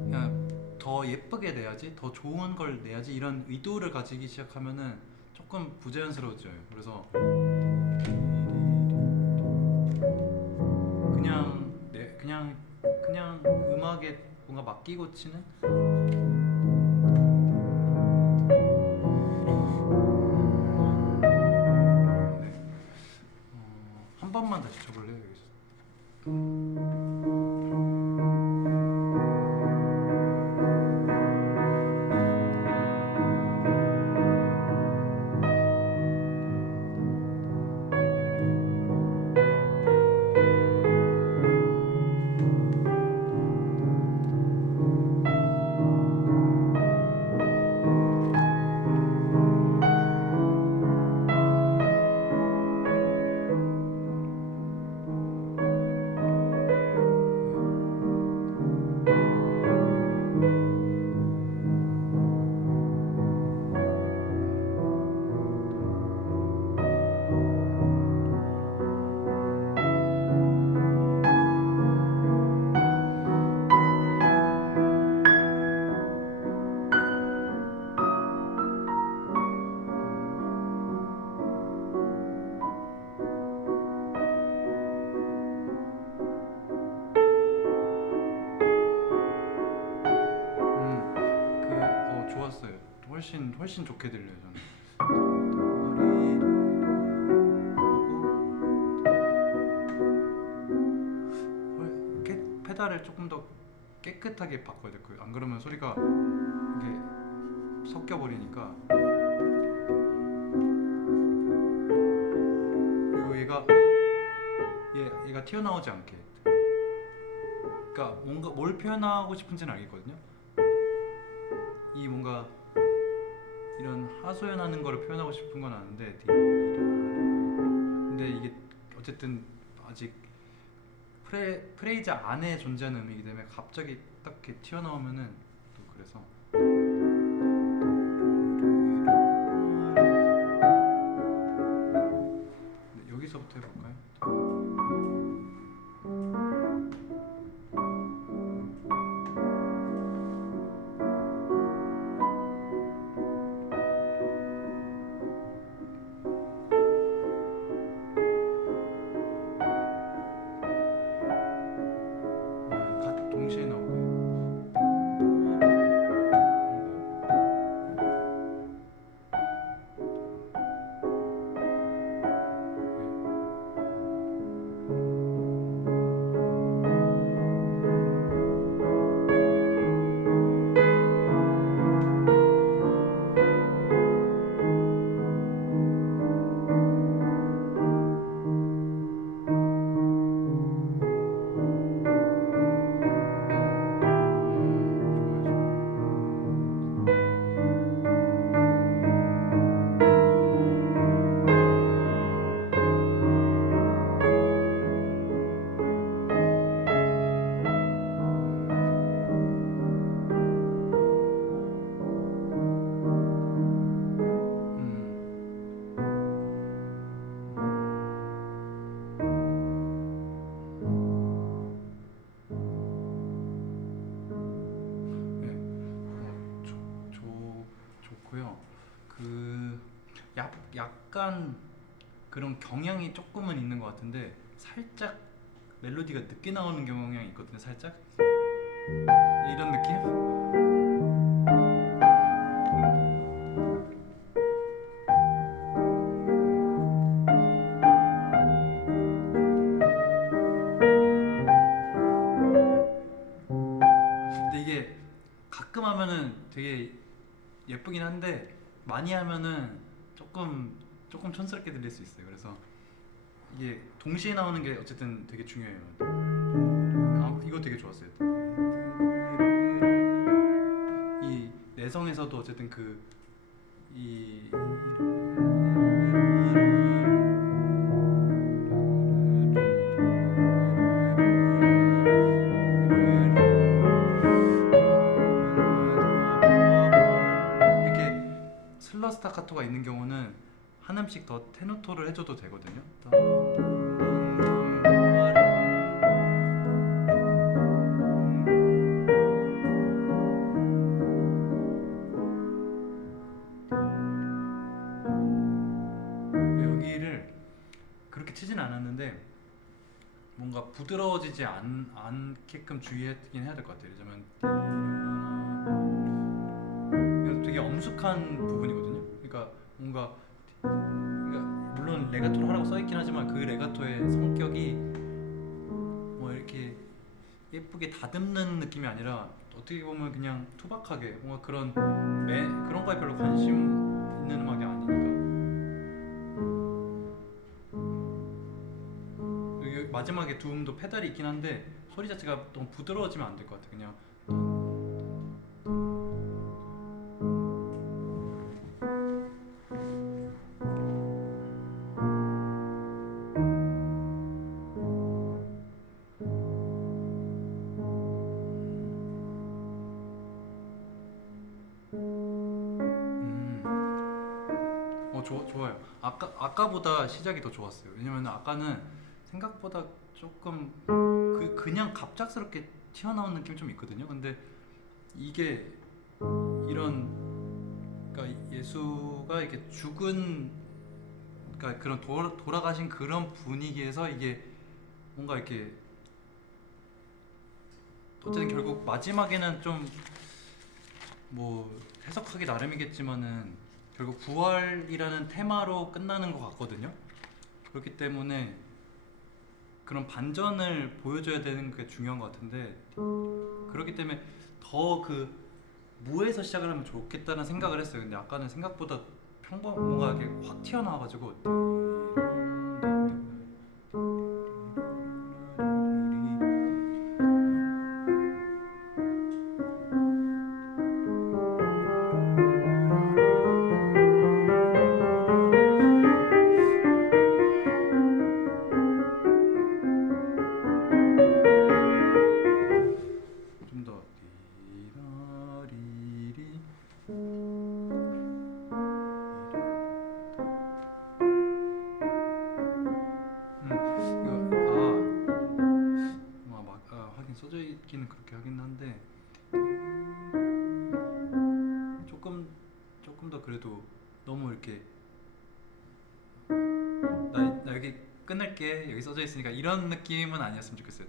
그냥 더 예쁘게 내야지, 더 좋은 걸 내야지 이런 의도를 가지기 시작하면은 조금 부자연스러워져요. 그래서 그냥 음악에 뭔가 맡기고 치는 네. 한 번만 다시 쳐볼래요 여기서? 좋았어요. 훨씬 좋게 들려요 저는. 페달을 조금 더 깨끗하게 바꿔야 될 거예요. 안 그러면 소리가 이게 섞여 버리니까. 그리고 얘가 튀어나오지 않게. 그러니까 뭔가 뭘 표현하고 싶은지는 알겠거든요. 이 뭔가 이런 하소연하는 거를 표현하고 싶은 건 아는데 근데 이게 어쨌든 아직 프레이즈 안에 존재하는 음이기 때문에 갑자기 딱 이렇게 튀어나오면은 또 그래서 네, 여기서부터 해볼까요? 동시에 나오게. 좋고요. 약간 그런 경향이 조금은 있는 것 같은데 살짝 멜로디가 늦게 나오는 경향이 있거든요. 살짝 이런 느낌? 근데 이게 가끔 하면은 되게 예쁘긴 한데 많이 하면은 조금 촌스럽게 들릴 수 있어요. 그래서 이게 동시에 나오는 게 어쨌든 되게 중요해요. 이거 되게 좋았어요. 이 내성에서도 어쨌든 이 있는 경우는 한 음씩 더 테누토를 해줘도 되거든요. 여기를 그렇게 치진 않았는데 뭔가 부드러워지지 않게끔 주의하긴 해야 될 것 같아요. 예를 들면 이거 되게 엄숙한 부분이거든요. 그러니까 물론 레가토로 하라고 써있긴 하지만 그 레가토의 성격이 뭐 이렇게 예쁘게 다듬는 느낌이 아니라 어떻게 보면 그냥 투박하게 뭔가 그런 거에 별로 관심 있는 음악이 아니니까. 여기 마지막에 두 음도 페달이 있긴 한데 소리 자체가 너무 부드러워지면 안 될 것 같아. 그냥 좋아요. 아까보다 시작이 더 좋았어요. 왜냐면 아까는 생각보다 조금 그냥 갑작스럽게 튀어나온 느낌이 좀 있거든요. 근데 이게 이런 그러니까 예수가 이렇게 그러니까 그런 돌아가신 그런 분위기에서 이게 뭔가 이렇게 어쨌든 결국 마지막에는 좀 뭐 해석하기 나름이겠지만은 결국 부활이라는 테마로 끝나는 것 같거든요. 그렇기 때문에 그런 반전을 보여줘야 되는 게 중요한 것 같은데 그렇기 때문에 더 그 무에서 시작을 하면 좋겠다는 생각을 했어요. 근데 아까는 생각보다 뭔가 이렇게 확 튀어나와가지고 좀 더 리라리리 하긴 써져 있기는 그렇게 하긴 한데 조금 더 그래도 너무 이렇게 나 여기 끊을게 여기 써져 있으니까 이런 느낌은 아니었으면 좋겠어요.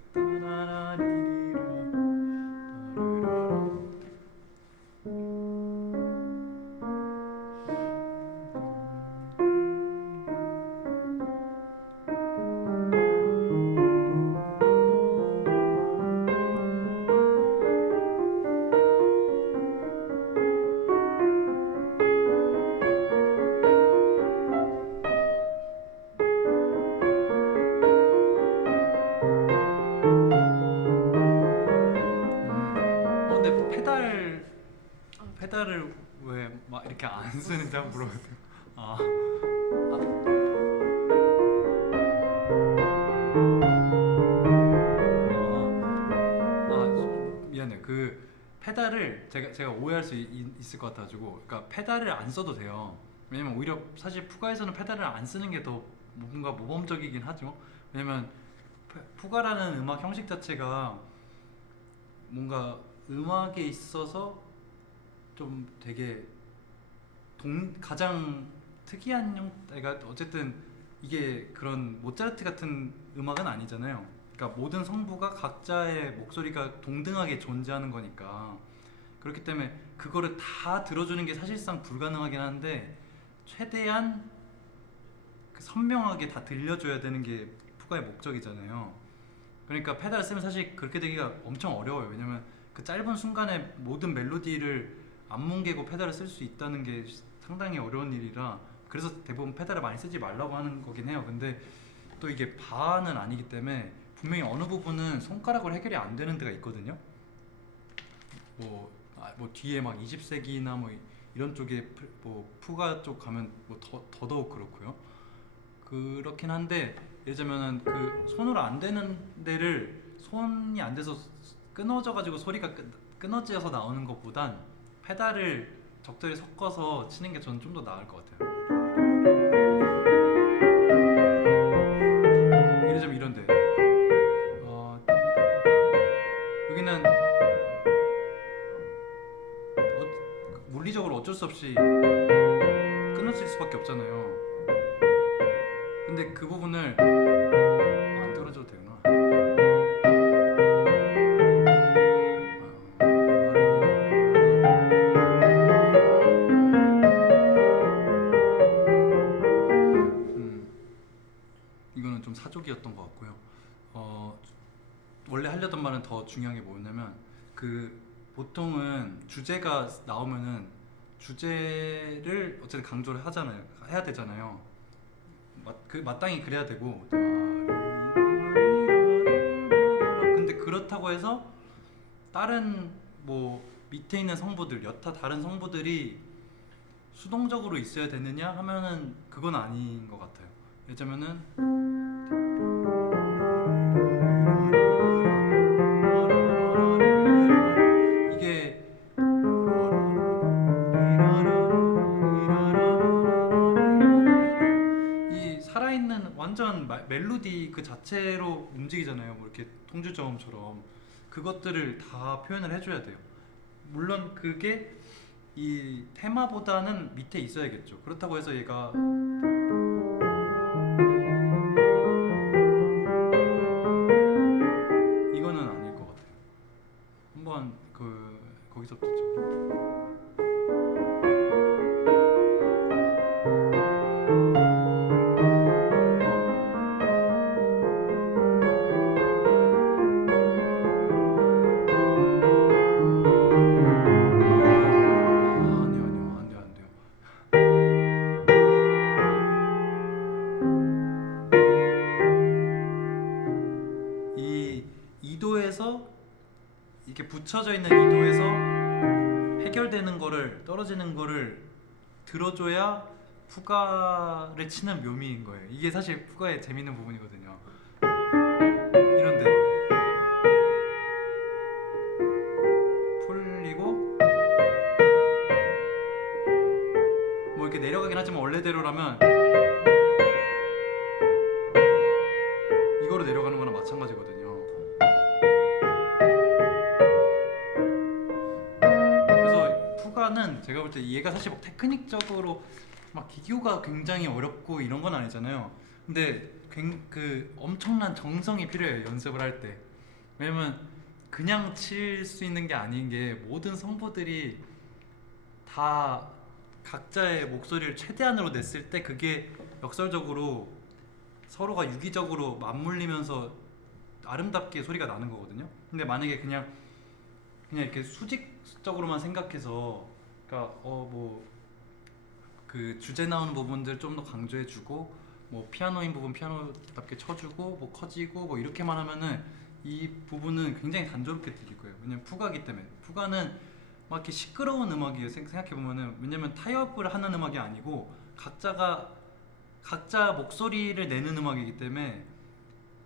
근데 페달을 왜 막 이렇게 안 쓰는지 한번 물어보세요. 아, 미안해요. 그 페달을 제가 오해할 수 있을 것 같아가지고, 그러니까 페달을 안 써도 돼요. 왜냐면 오히려 사실 푸가에서는 페달을 안 쓰는 게 더 뭔가 모범적이긴 하죠. 왜냐면 푸가라는 음악 형식 자체가 뭔가 음악에 있어서 좀 되게 가장 특이한 그러니까 어쨌든 이게 그런 모차르트 같은 음악은 아니잖아요. 그러니까 모든 성부가 각자의 목소리가 동등하게 존재하는 거니까 그렇기 때문에 그거를 다 들어주는 게 사실상 불가능하긴 한데 최대한 선명하게 다 들려줘야 되는 게 푸가의 목적이잖아요. 그러니까 페달을 쓰면 사실 그렇게 되기가 엄청 어려워요. 왜냐면 그 짧은 순간에 모든 멜로디를 안 뭉개고 페달을 쓸 수 있다는 게 상당히 어려운 일이라 그래서 대부분 페달을 많이 쓰지 말라고 하는 거긴 해요. 근데 또 이게 바는 아니기 때문에 분명히 어느 부분은 손가락으로 해결이 안 되는 데가 있거든요. 뭐 뒤에 막 20세기나 뭐 이런 쪽에 뭐 푸가 쪽 가면 뭐 더더욱 그렇고요. 그렇긴 한데 예를 들면은 그 손으로 안 되는 데를 손이 안 돼서 끊어져 가지고 소리가 끊어져서 나오는 것보단 페달을 적절히 섞어서 치는 게 저는 좀 더 나을 것 같아요. 예를 들면 이런데 여기는 물리적으로 어쩔 수 없이 끊어질 수밖에 없잖아요. 근데 그 부분을 안 떨어져도 되구나. 이거는 좀 사족이었던 것 같고요. 원래 하려던 말은 더 중요한 게 뭐였냐면 그 보통은 주제가 나오면은 주제를 어쨌든 강조를 하잖아요. 해야 되잖아요. 마땅히 그래야 되고. 근데 그렇다고 해서 다른 뭐 밑에 있는 성부들, 여타 다른 성부들이 수동적으로 있어야 되느냐 하면은 그건 아닌 것 같아요. 예를 들면은 이게 이 살아있는 완전 멜로디 그 자체로 움직이잖아요. 뭐 이렇게 통주저음처럼 그것들을 다 표현을 해줘야 돼요. 물론 그게 이 테마보다는 밑에 있어야겠죠. 그렇다고 해서 얘가 이거는 아닐 것 같아요. 한번 거기서부터 아니요 안 돼요. 이 2도에서 이렇게 붙여져 있는 2도에서 해결되는 거를 떨어지는 거를 들어줘야 푸가를 치는 묘미인 거예요. 이게 사실 푸가의 재밌는 부분이거든요. 이런데 풀리고 뭐 이렇게 내려가긴 하지만 원래대로라면 이거로 내려가는 거나 마찬가지거든요. 그래서 푸가는 제가 볼 때 얘가 사실 막 테크닉적으로 막 기교가 굉장히 어렵고 이런 건 아니잖아요. 근데 그 엄청난 정성이 필요해요, 연습을 할 때. 왜냐면 그냥 칠 수 있는 게 아닌 게 모든 성부들이 다 각자의 목소리를 최대한으로 냈을 때 그게 역설적으로 서로가 유기적으로 맞물리면서 아름답게 소리가 나는 거거든요. 근데 만약에 그냥 이렇게 수직적으로만 생각해서 그러니까 그 주제 나오는 부분들 좀 더 강조해주고 뭐 피아노인 부분 피아노답게 쳐주고 뭐 커지고 뭐 이렇게만 하면은 이 부분은 굉장히 단조롭게 들릴 거예요. 왜냐면 푸가기 때문에. 푸가는 막 이렇게 시끄러운 음악이에요. 생각해보면은. 왜냐면 타협을 하는 음악이 아니고 각자 목소리를 내는 음악이기 때문에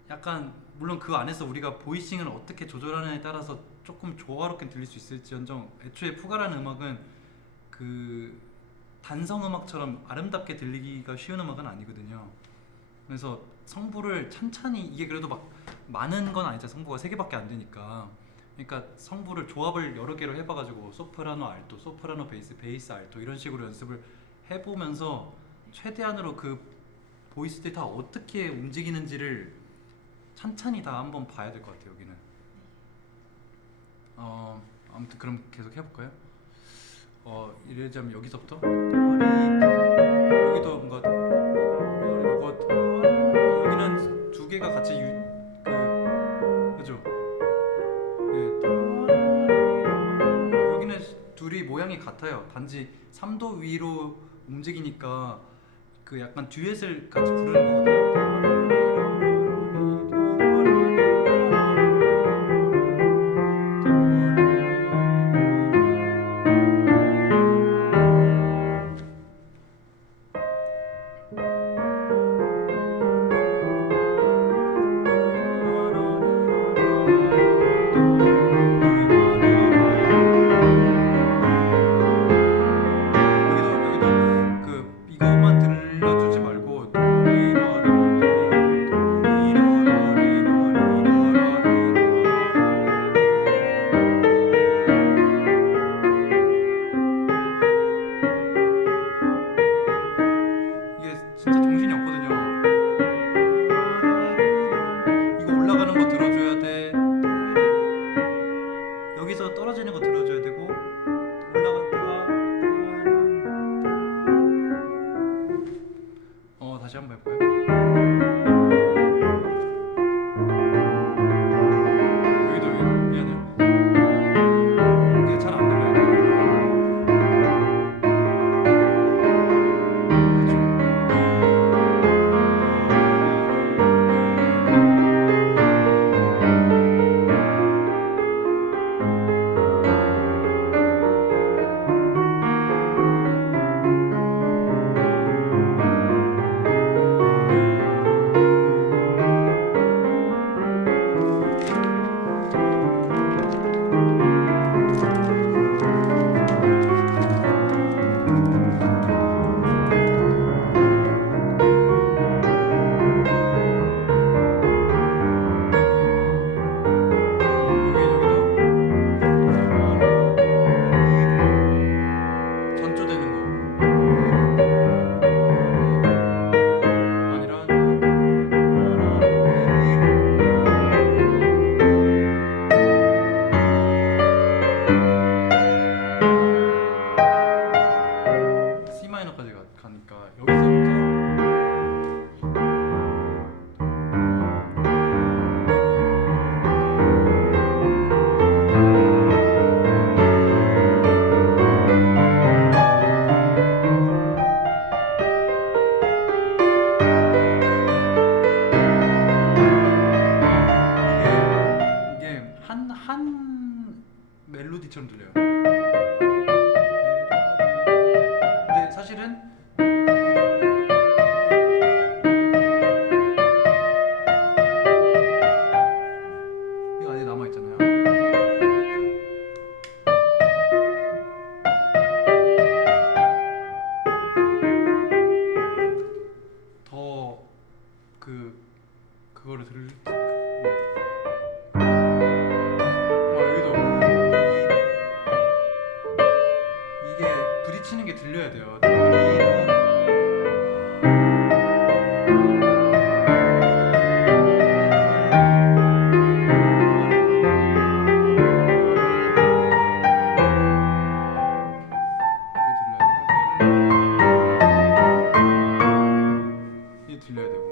약간 물론 그 안에서 우리가 보이싱을 어떻게 조절하느냐에 따라서 조금 조화롭게 들릴 수 있을지언정 애초에 푸가라는 음악은 그 단성 음악처럼 아름답게 들리기가 쉬운 음악은 아니거든요. 그래서 성부를 찬찬히 이게 그래도 막 많은 건 아니죠. 성부가 3개밖에 안 되니까. 그러니까 성부를 조합을 여러 개로 해봐가지고 소프라노 알토, 소프라노 베이스, 베이스 알토 이런 식으로 연습을 해보면서 최대한으로 그 보이스들이 다 어떻게 움직이는지를 찬찬히 다 한번 봐야 될 것 같아요. 여기는. 아무튼 그럼 계속 해볼까요? 이러자면 여기서부터 여기도 뭔가 여기는 두 개가 같이 그죠? 여기는 둘이 모양이 같아요. 단지 3도 위로 움직이니까 그 약간 듀엣을 같이 부르는 거거든요. 음만 들려주지 말고 이게 진짜 정신이 없거든요. 이거 올라가는 거 들어줘야 돼. 여기서 떨어지는 거 들어줘야 되고 올라갔다가 다시 한번 해볼까요? 여기도 미안해요. 이게 잘 안 들려요. 전조되는 거 아니라 C 마이너까지 가니까 여기서부터 이게 한 멜로디처럼 들려요. 근데 사실은 이거 안에 남아 있잖아요. 더 그거를 들을 여기도 이게 부딪히는 게 들려야 돼요. 이게 들려야 되고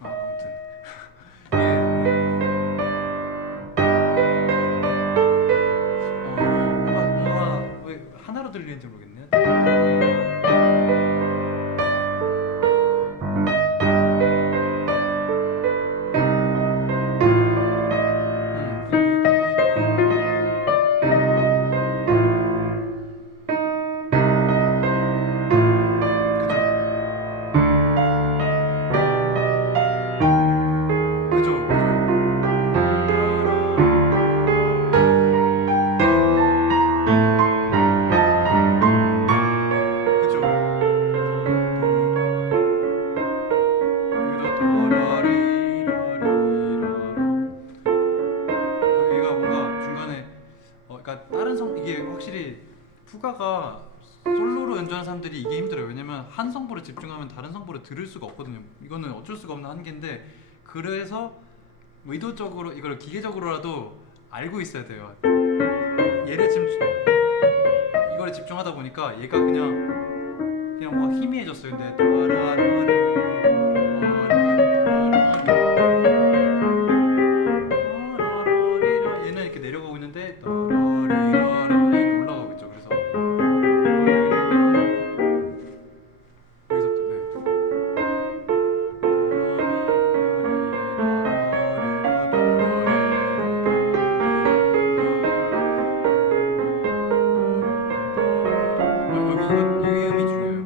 아무튼 뭔가 왜 하나로 들리는지 모르겠네. 그죠? 그죠? 그죠? 여기다 여기가 뭔가 중간에 그러니까 다른 이게 확실히 푸가가 솔로로 연주하는 사람들이 이게 힘들어요. 왜냐면 한 성보를 집중하면 다른 성보를 들을 수가 없거든요. 이거는 어쩔 수가 없는 한계인데 그래서 의도적으로 이걸 기계적으로라도 알고 있어야 돼요. 얘를 지금 이거에 집중하다 보니까 얘가 그냥 뭐 희미해졌어요. 근데 얘는 이렇게 내려가고 있는데 얘는 올라가고 있죠. 그래서 여기서부터 이게 음이 중요해요.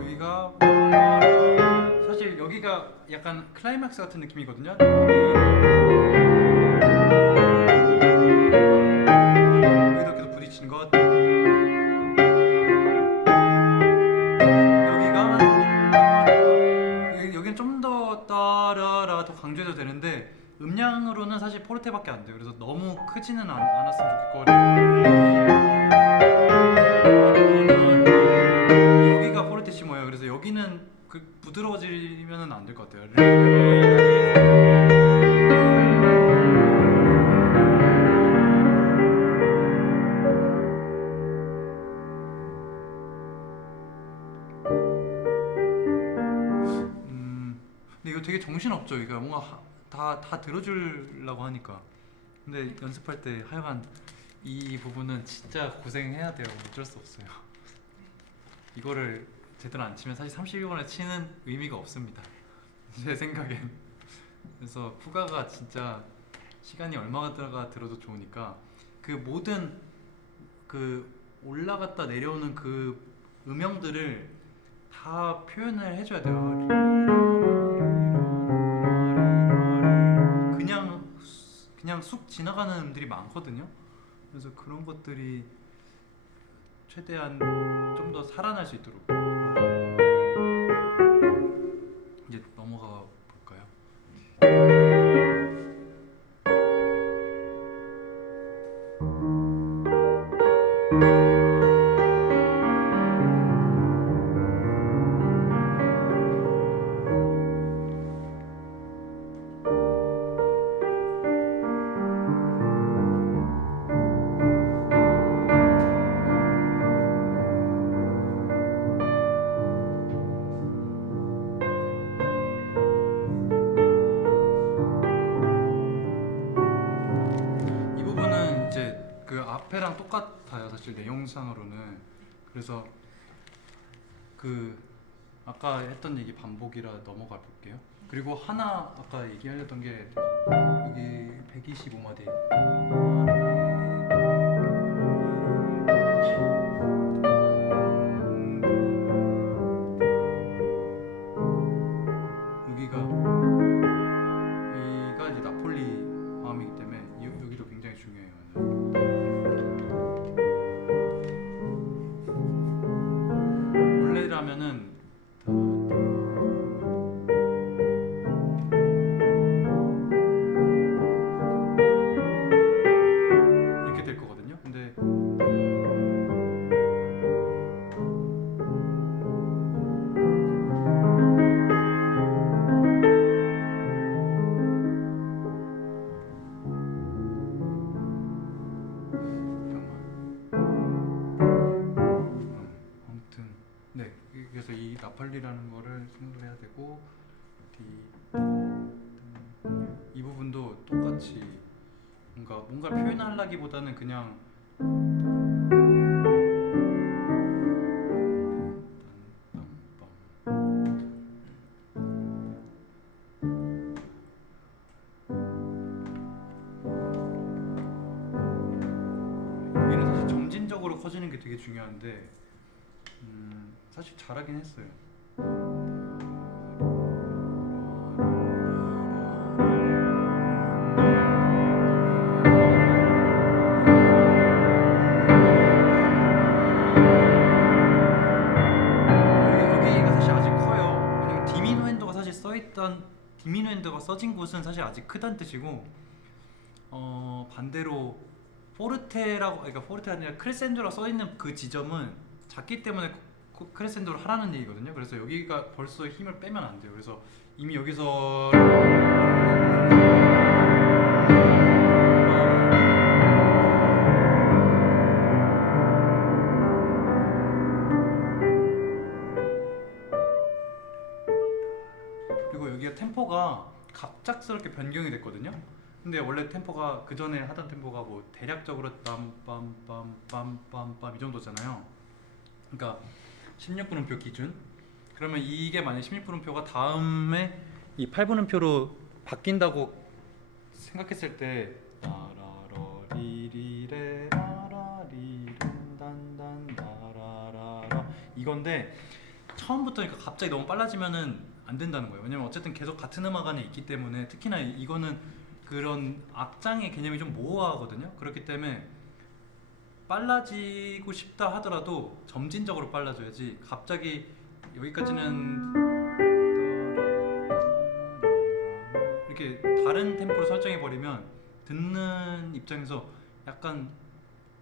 여기가 사실 여기가 약간 클라이막스 같은 느낌이거든요. 여기도 계속 부딪히는 것. 여기는 좀 더 따라라 더 강조해도 되는데 음량으로는 사실 포르테밖에 안 돼요. 그래서 너무 크지는 않았으면 좋겠고 여기가 포르테시모예요. 그래서 여기는 부드러워지면은 안 될 것 같아요. 근데 이거 되게 정신없죠. 이거 뭔가 다 들어주려고 하니까. 근데 연습할 때 하여간 이 부분은 진짜 고생해야 돼요. 어쩔 수 없어요. 이거를 제대로 안 치면 사실 32번에 치는 의미가 없습니다. 제 생각엔. 그래서 푸가가 진짜 시간이 얼마가 들어도 좋으니까 그 모든 그 올라갔다 내려오는 그 음영들을 다 표현을 해줘야 돼요. 그냥 쑥 지나가는 음들이 많거든요. 그래서 그런 것들이 최대한 좀 더 살아날 수 있도록 이제 넘어가 볼까요? 이 부분은 이제 그 앞에랑 똑같아요. 사실 내용상으로는. 그래서 그 아까 했던 얘기 반복이라 넘어가 볼게요. 그리고 하나 아까 얘기하려던 게 여기 125마디 여기가 이제 나폴리 마음이기 때문에 여기도 굉장히 중요해요. 원래라면은 이렇게 될 거거든요. 근데 아무튼 네, 그래서 이 나팔리라는 거를 생각을 해야 되고 이 부분도 똑같이 뭔가 표현하려기보다는 그냥 여기는 사실 점진적으로 커지는 게 되게 중요한데 사실 잘하긴 했어요. 여기가 사실 아직 커요. 왜냐면 디미누엔도가 사실 써있던 디미누엔도가 써진 곳은 사실 아직 크다는 뜻이고 반대로 포르테라고 그러니까 포르테가 아니라 크레센도라고 써있는 그 지점은 작기 때문에 크레센도를 하라는 얘기거든요. 그래서 여기가 벌써 힘을 빼면 안 돼요. 그래서 이미 여기서 그리고 여기가 템포가 갑작스럽게 변경이 됐거든요. 근데 원래 템포가 그 전에 하던 템포가 뭐 대략적으로 빰빰빰빰빰빰 이 정도잖아요. 그러니까 16분음표 기준. 그러면 이게 만약 16분음표가 다음에 이 8분음표로 바뀐다고 생각했을 때 라라러리리레 라라리른다 딴딴딴딴따라라라 이건데 처음부터 그러니까 갑자기 너무 빨라지면은 안 된다는 거예요. 왜냐면 어쨌든 계속 같은 음악 안에 있기 때문에 특히나 이거는 그런 악장의 개념이 좀 모호하거든요. 그렇기 때문에 빨라지고 싶다 하더라도 점진적으로 빨라져야지 갑자기 여기까지는 이렇게 다른 템포로 설정해 버리면 듣는 입장에서 약간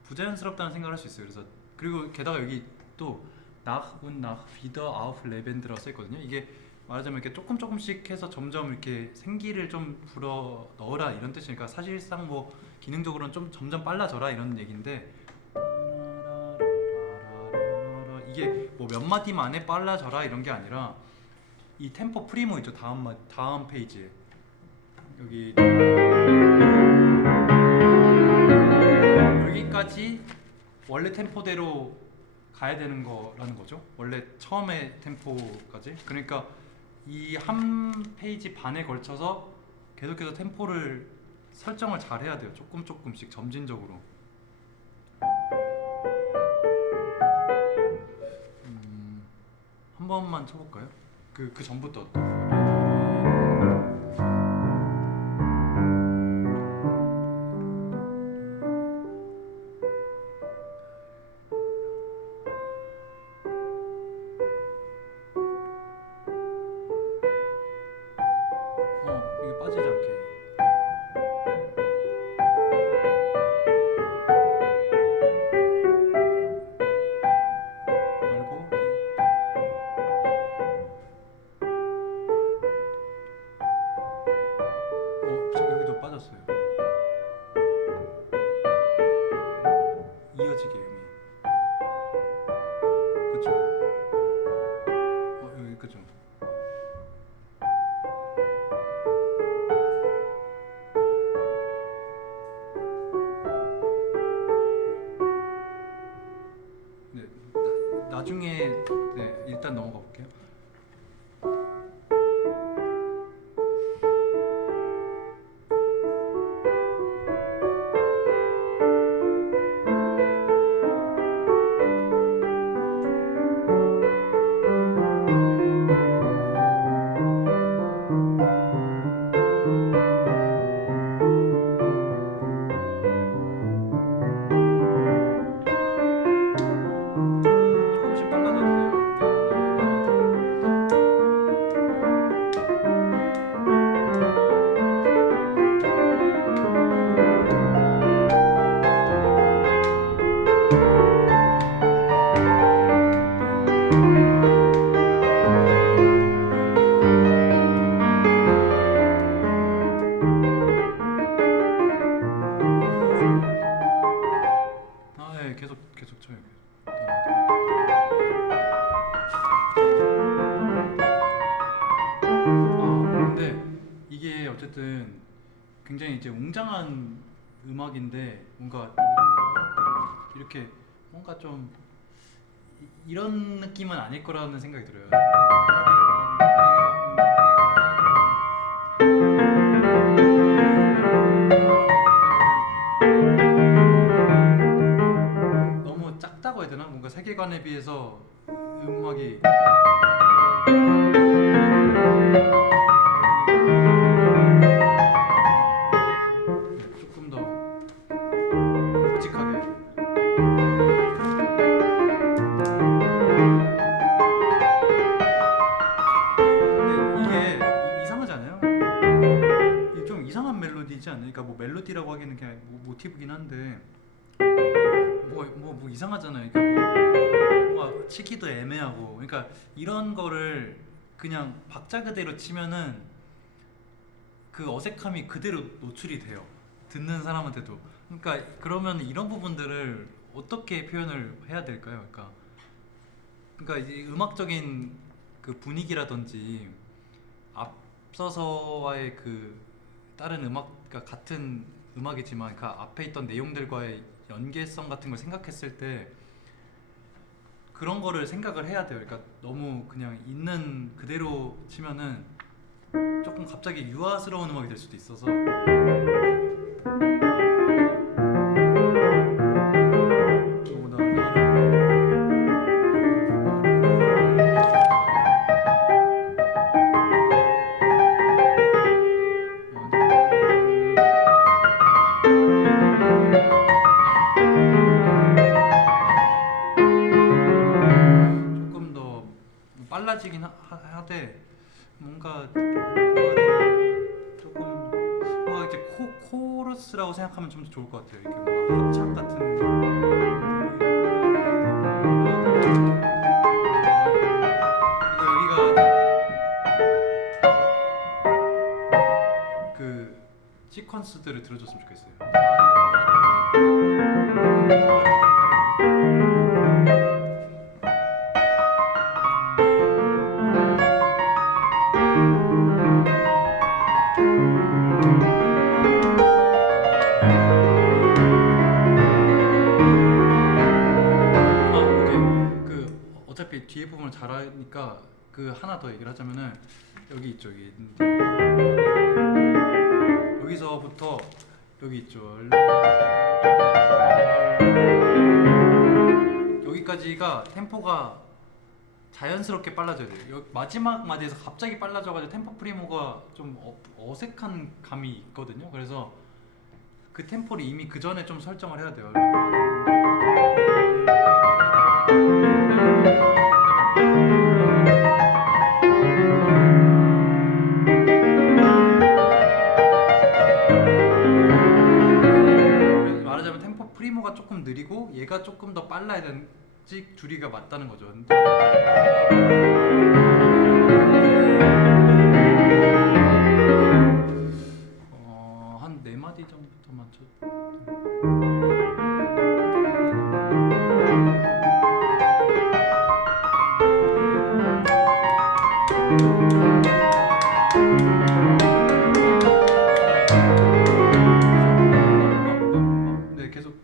부자연스럽다는 생각을 할 수 있어요. 그래서 그리고 게다가 여기 또 nach und nach wieder auf Lebend라고 써 있거든요. 이게 말하자면 이렇게 조금씩 해서 점점 이렇게 생기를 좀 불어 넣어라 이런 뜻이니까 사실상 뭐 기능적으로는 좀 점점 빨라져라 이런 얘기인데 이게 뭐 몇 마디 만에 빨라져라 이런 게 아니라 이 템포 프리모 있죠. 다음 페이지에 여기까지 원래 템포대로 가야 되는 거라는 거죠. 원래 처음에 템포까지. 그러니까 이 한 페이지 반에 걸쳐서 계속해서 템포를 설정을 잘 해야 돼요. 조금씩 점진적으로. 한 번만 쳐볼까요? 그 전부터. 이게 빠지지 않게. 말고 여기도 빠졌어요. 이어지게 음이. 그쵸? 여기 그쵸? 네, 나중에 네, 일단 넘어가 볼게요. 조금씩 빨라져도 돼요. 네, 계속 쳐요. 근데 이게 어쨌든 굉장히 이제 웅장한 음악인데 뭔가 이렇게 뭔가 좀 이런 느낌은 아닐 거라는 생각이 들어요. 너무 작다고 해야 되나? 뭔가 세계관에 비해서 음악이 조금 더 묵직하게. 근데 이게 이상하지 않아요? 이게 좀 이상한 멜로디지 않아요? 그러니까 뭐 멜로디라고 하기에는 그냥 뭐 모티브긴 한데 뭐 이상하잖아요. 그러니까 뭐 치기도 애매하고. 그러니까 이런 거를 그냥 박자 그대로 치면은 그 어색함이 그대로 노출이 돼요. 듣는 사람한테도. 그러니까 그러면 이런 부분들을 어떻게 표현을 해야 될까요? 그러니까 이제 음악적인 그 분위기라든지 앞서서와의 그 다른 음악, 그러니까 같은 음악이지만 그 앞에 있던 내용들과의 연계성 같은 걸 생각했을 때 그런 거를 생각을 해야 돼요. 그러니까 너무 그냥 있는 그대로 치면은 조금 갑자기 유아스러운 음악이 될 수도 있어서 너무 빨라지긴 하되 뭔가 조금 뭔가 이제 코러스라고 생각하면 좀 더 좋을 것 같아요. 이렇게 뭔가 합창 같은 여기가 그 시퀀스들을 들어줬으면 좋겠어요. 어차피 뒤에 부분을 잘하니까 그 하나 더 얘기를 하자면은 여기 있죠. 여기 있는데 여기서부터 여기 있죠. 여기까지가 템포가 자연스럽게 빨라져야 돼요. 마지막 마디에서 갑자기 빨라져가지고 템포 프리모가 좀 어색한 감이 있거든요. 그래서 그 템포를 이미 그 전에 좀 설정을 해야 돼요. 말하자면 템포 프리모가 조금 느리고 얘가 조금 더 빨라야 되는지 둘이가 맞다는 거죠. 한 4마디 정도부터 맞춰. 네, 계속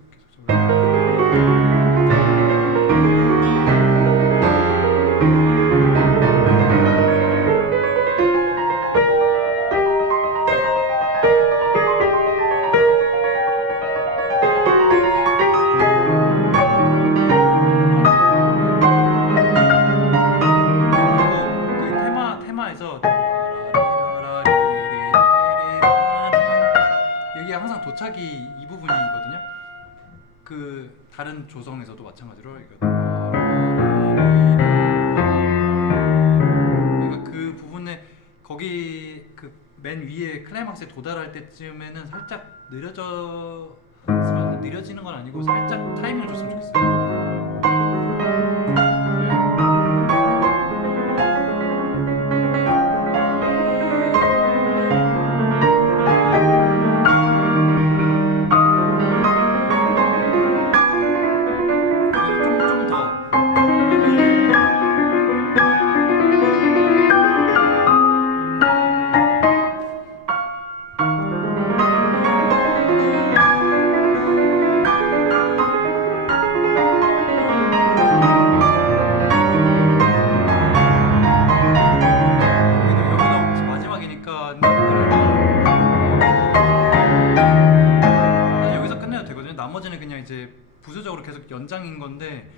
테마에서 여기가 항상 도착이 이 부분이거든요. 그 다른 조성에서도 마찬가지로 그러니까 그 부분에 거기 그 맨 위에 클라이막스에 도달할 때쯤에는 살짝 느려지는 건 아니고 살짝 타이밍을 줬으면 좋겠어요. 여기서 끝내도 되거든요. 나머지는 그냥 이제 부수적으로 계속 연장인 건데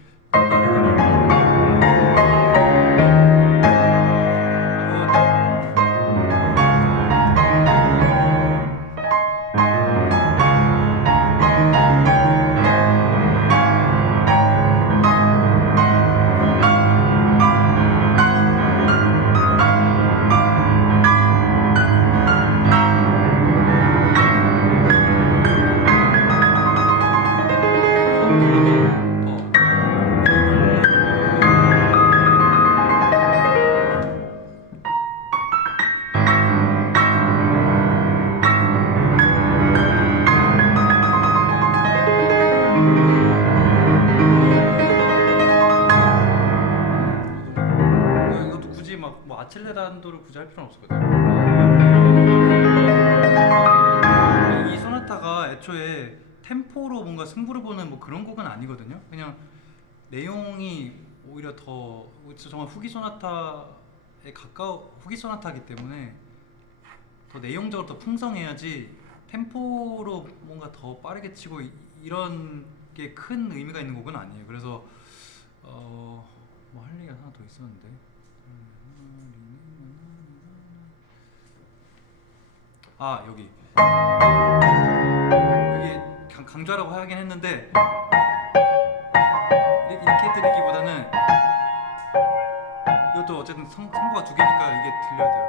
이것도 굳이 막 뭐 아첼레란도를 굳이 할 필요는 없었거든요. 이 소나타가 애초에 템포로 뭔가 승부를 보는 뭐 그런 곡은 아니거든요. 그냥 내용이 오히려 더 정말 후기 소나타에 후기 소나타이기 때문에 더 내용적으로 더 풍성해야지 템포로 뭔가 더 빠르게 치고 이런 게 큰 의미가 있는 곡은 아니에요. 그래서 뭐 할 얘기가 하나 더 있었는데 여기 강조하라고 하긴 했는데 이렇게 들리기보다는 이 그래도 어쨌든 성부가 두 개니까 이게 들려야 돼요.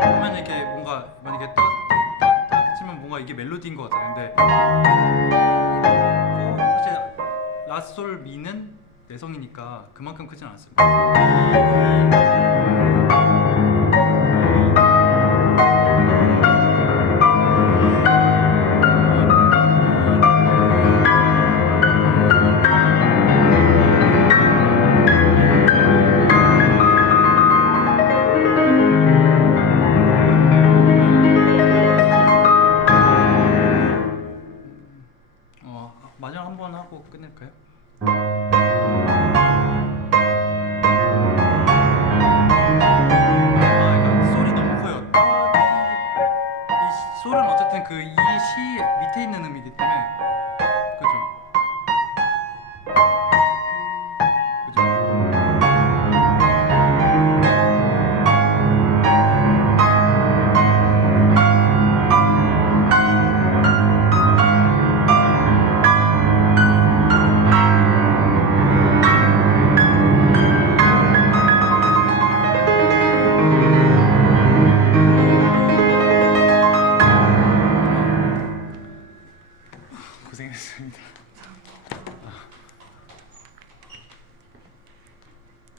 그러면 이게 뭔가 만약에 따따따 치면 뭔가 이게 멜로디인 것 같아요. 근데 사실 라솔 미는 내성이니까 그만큼 크진 않습니다. 마지막 한 번 하고 끝낼까요?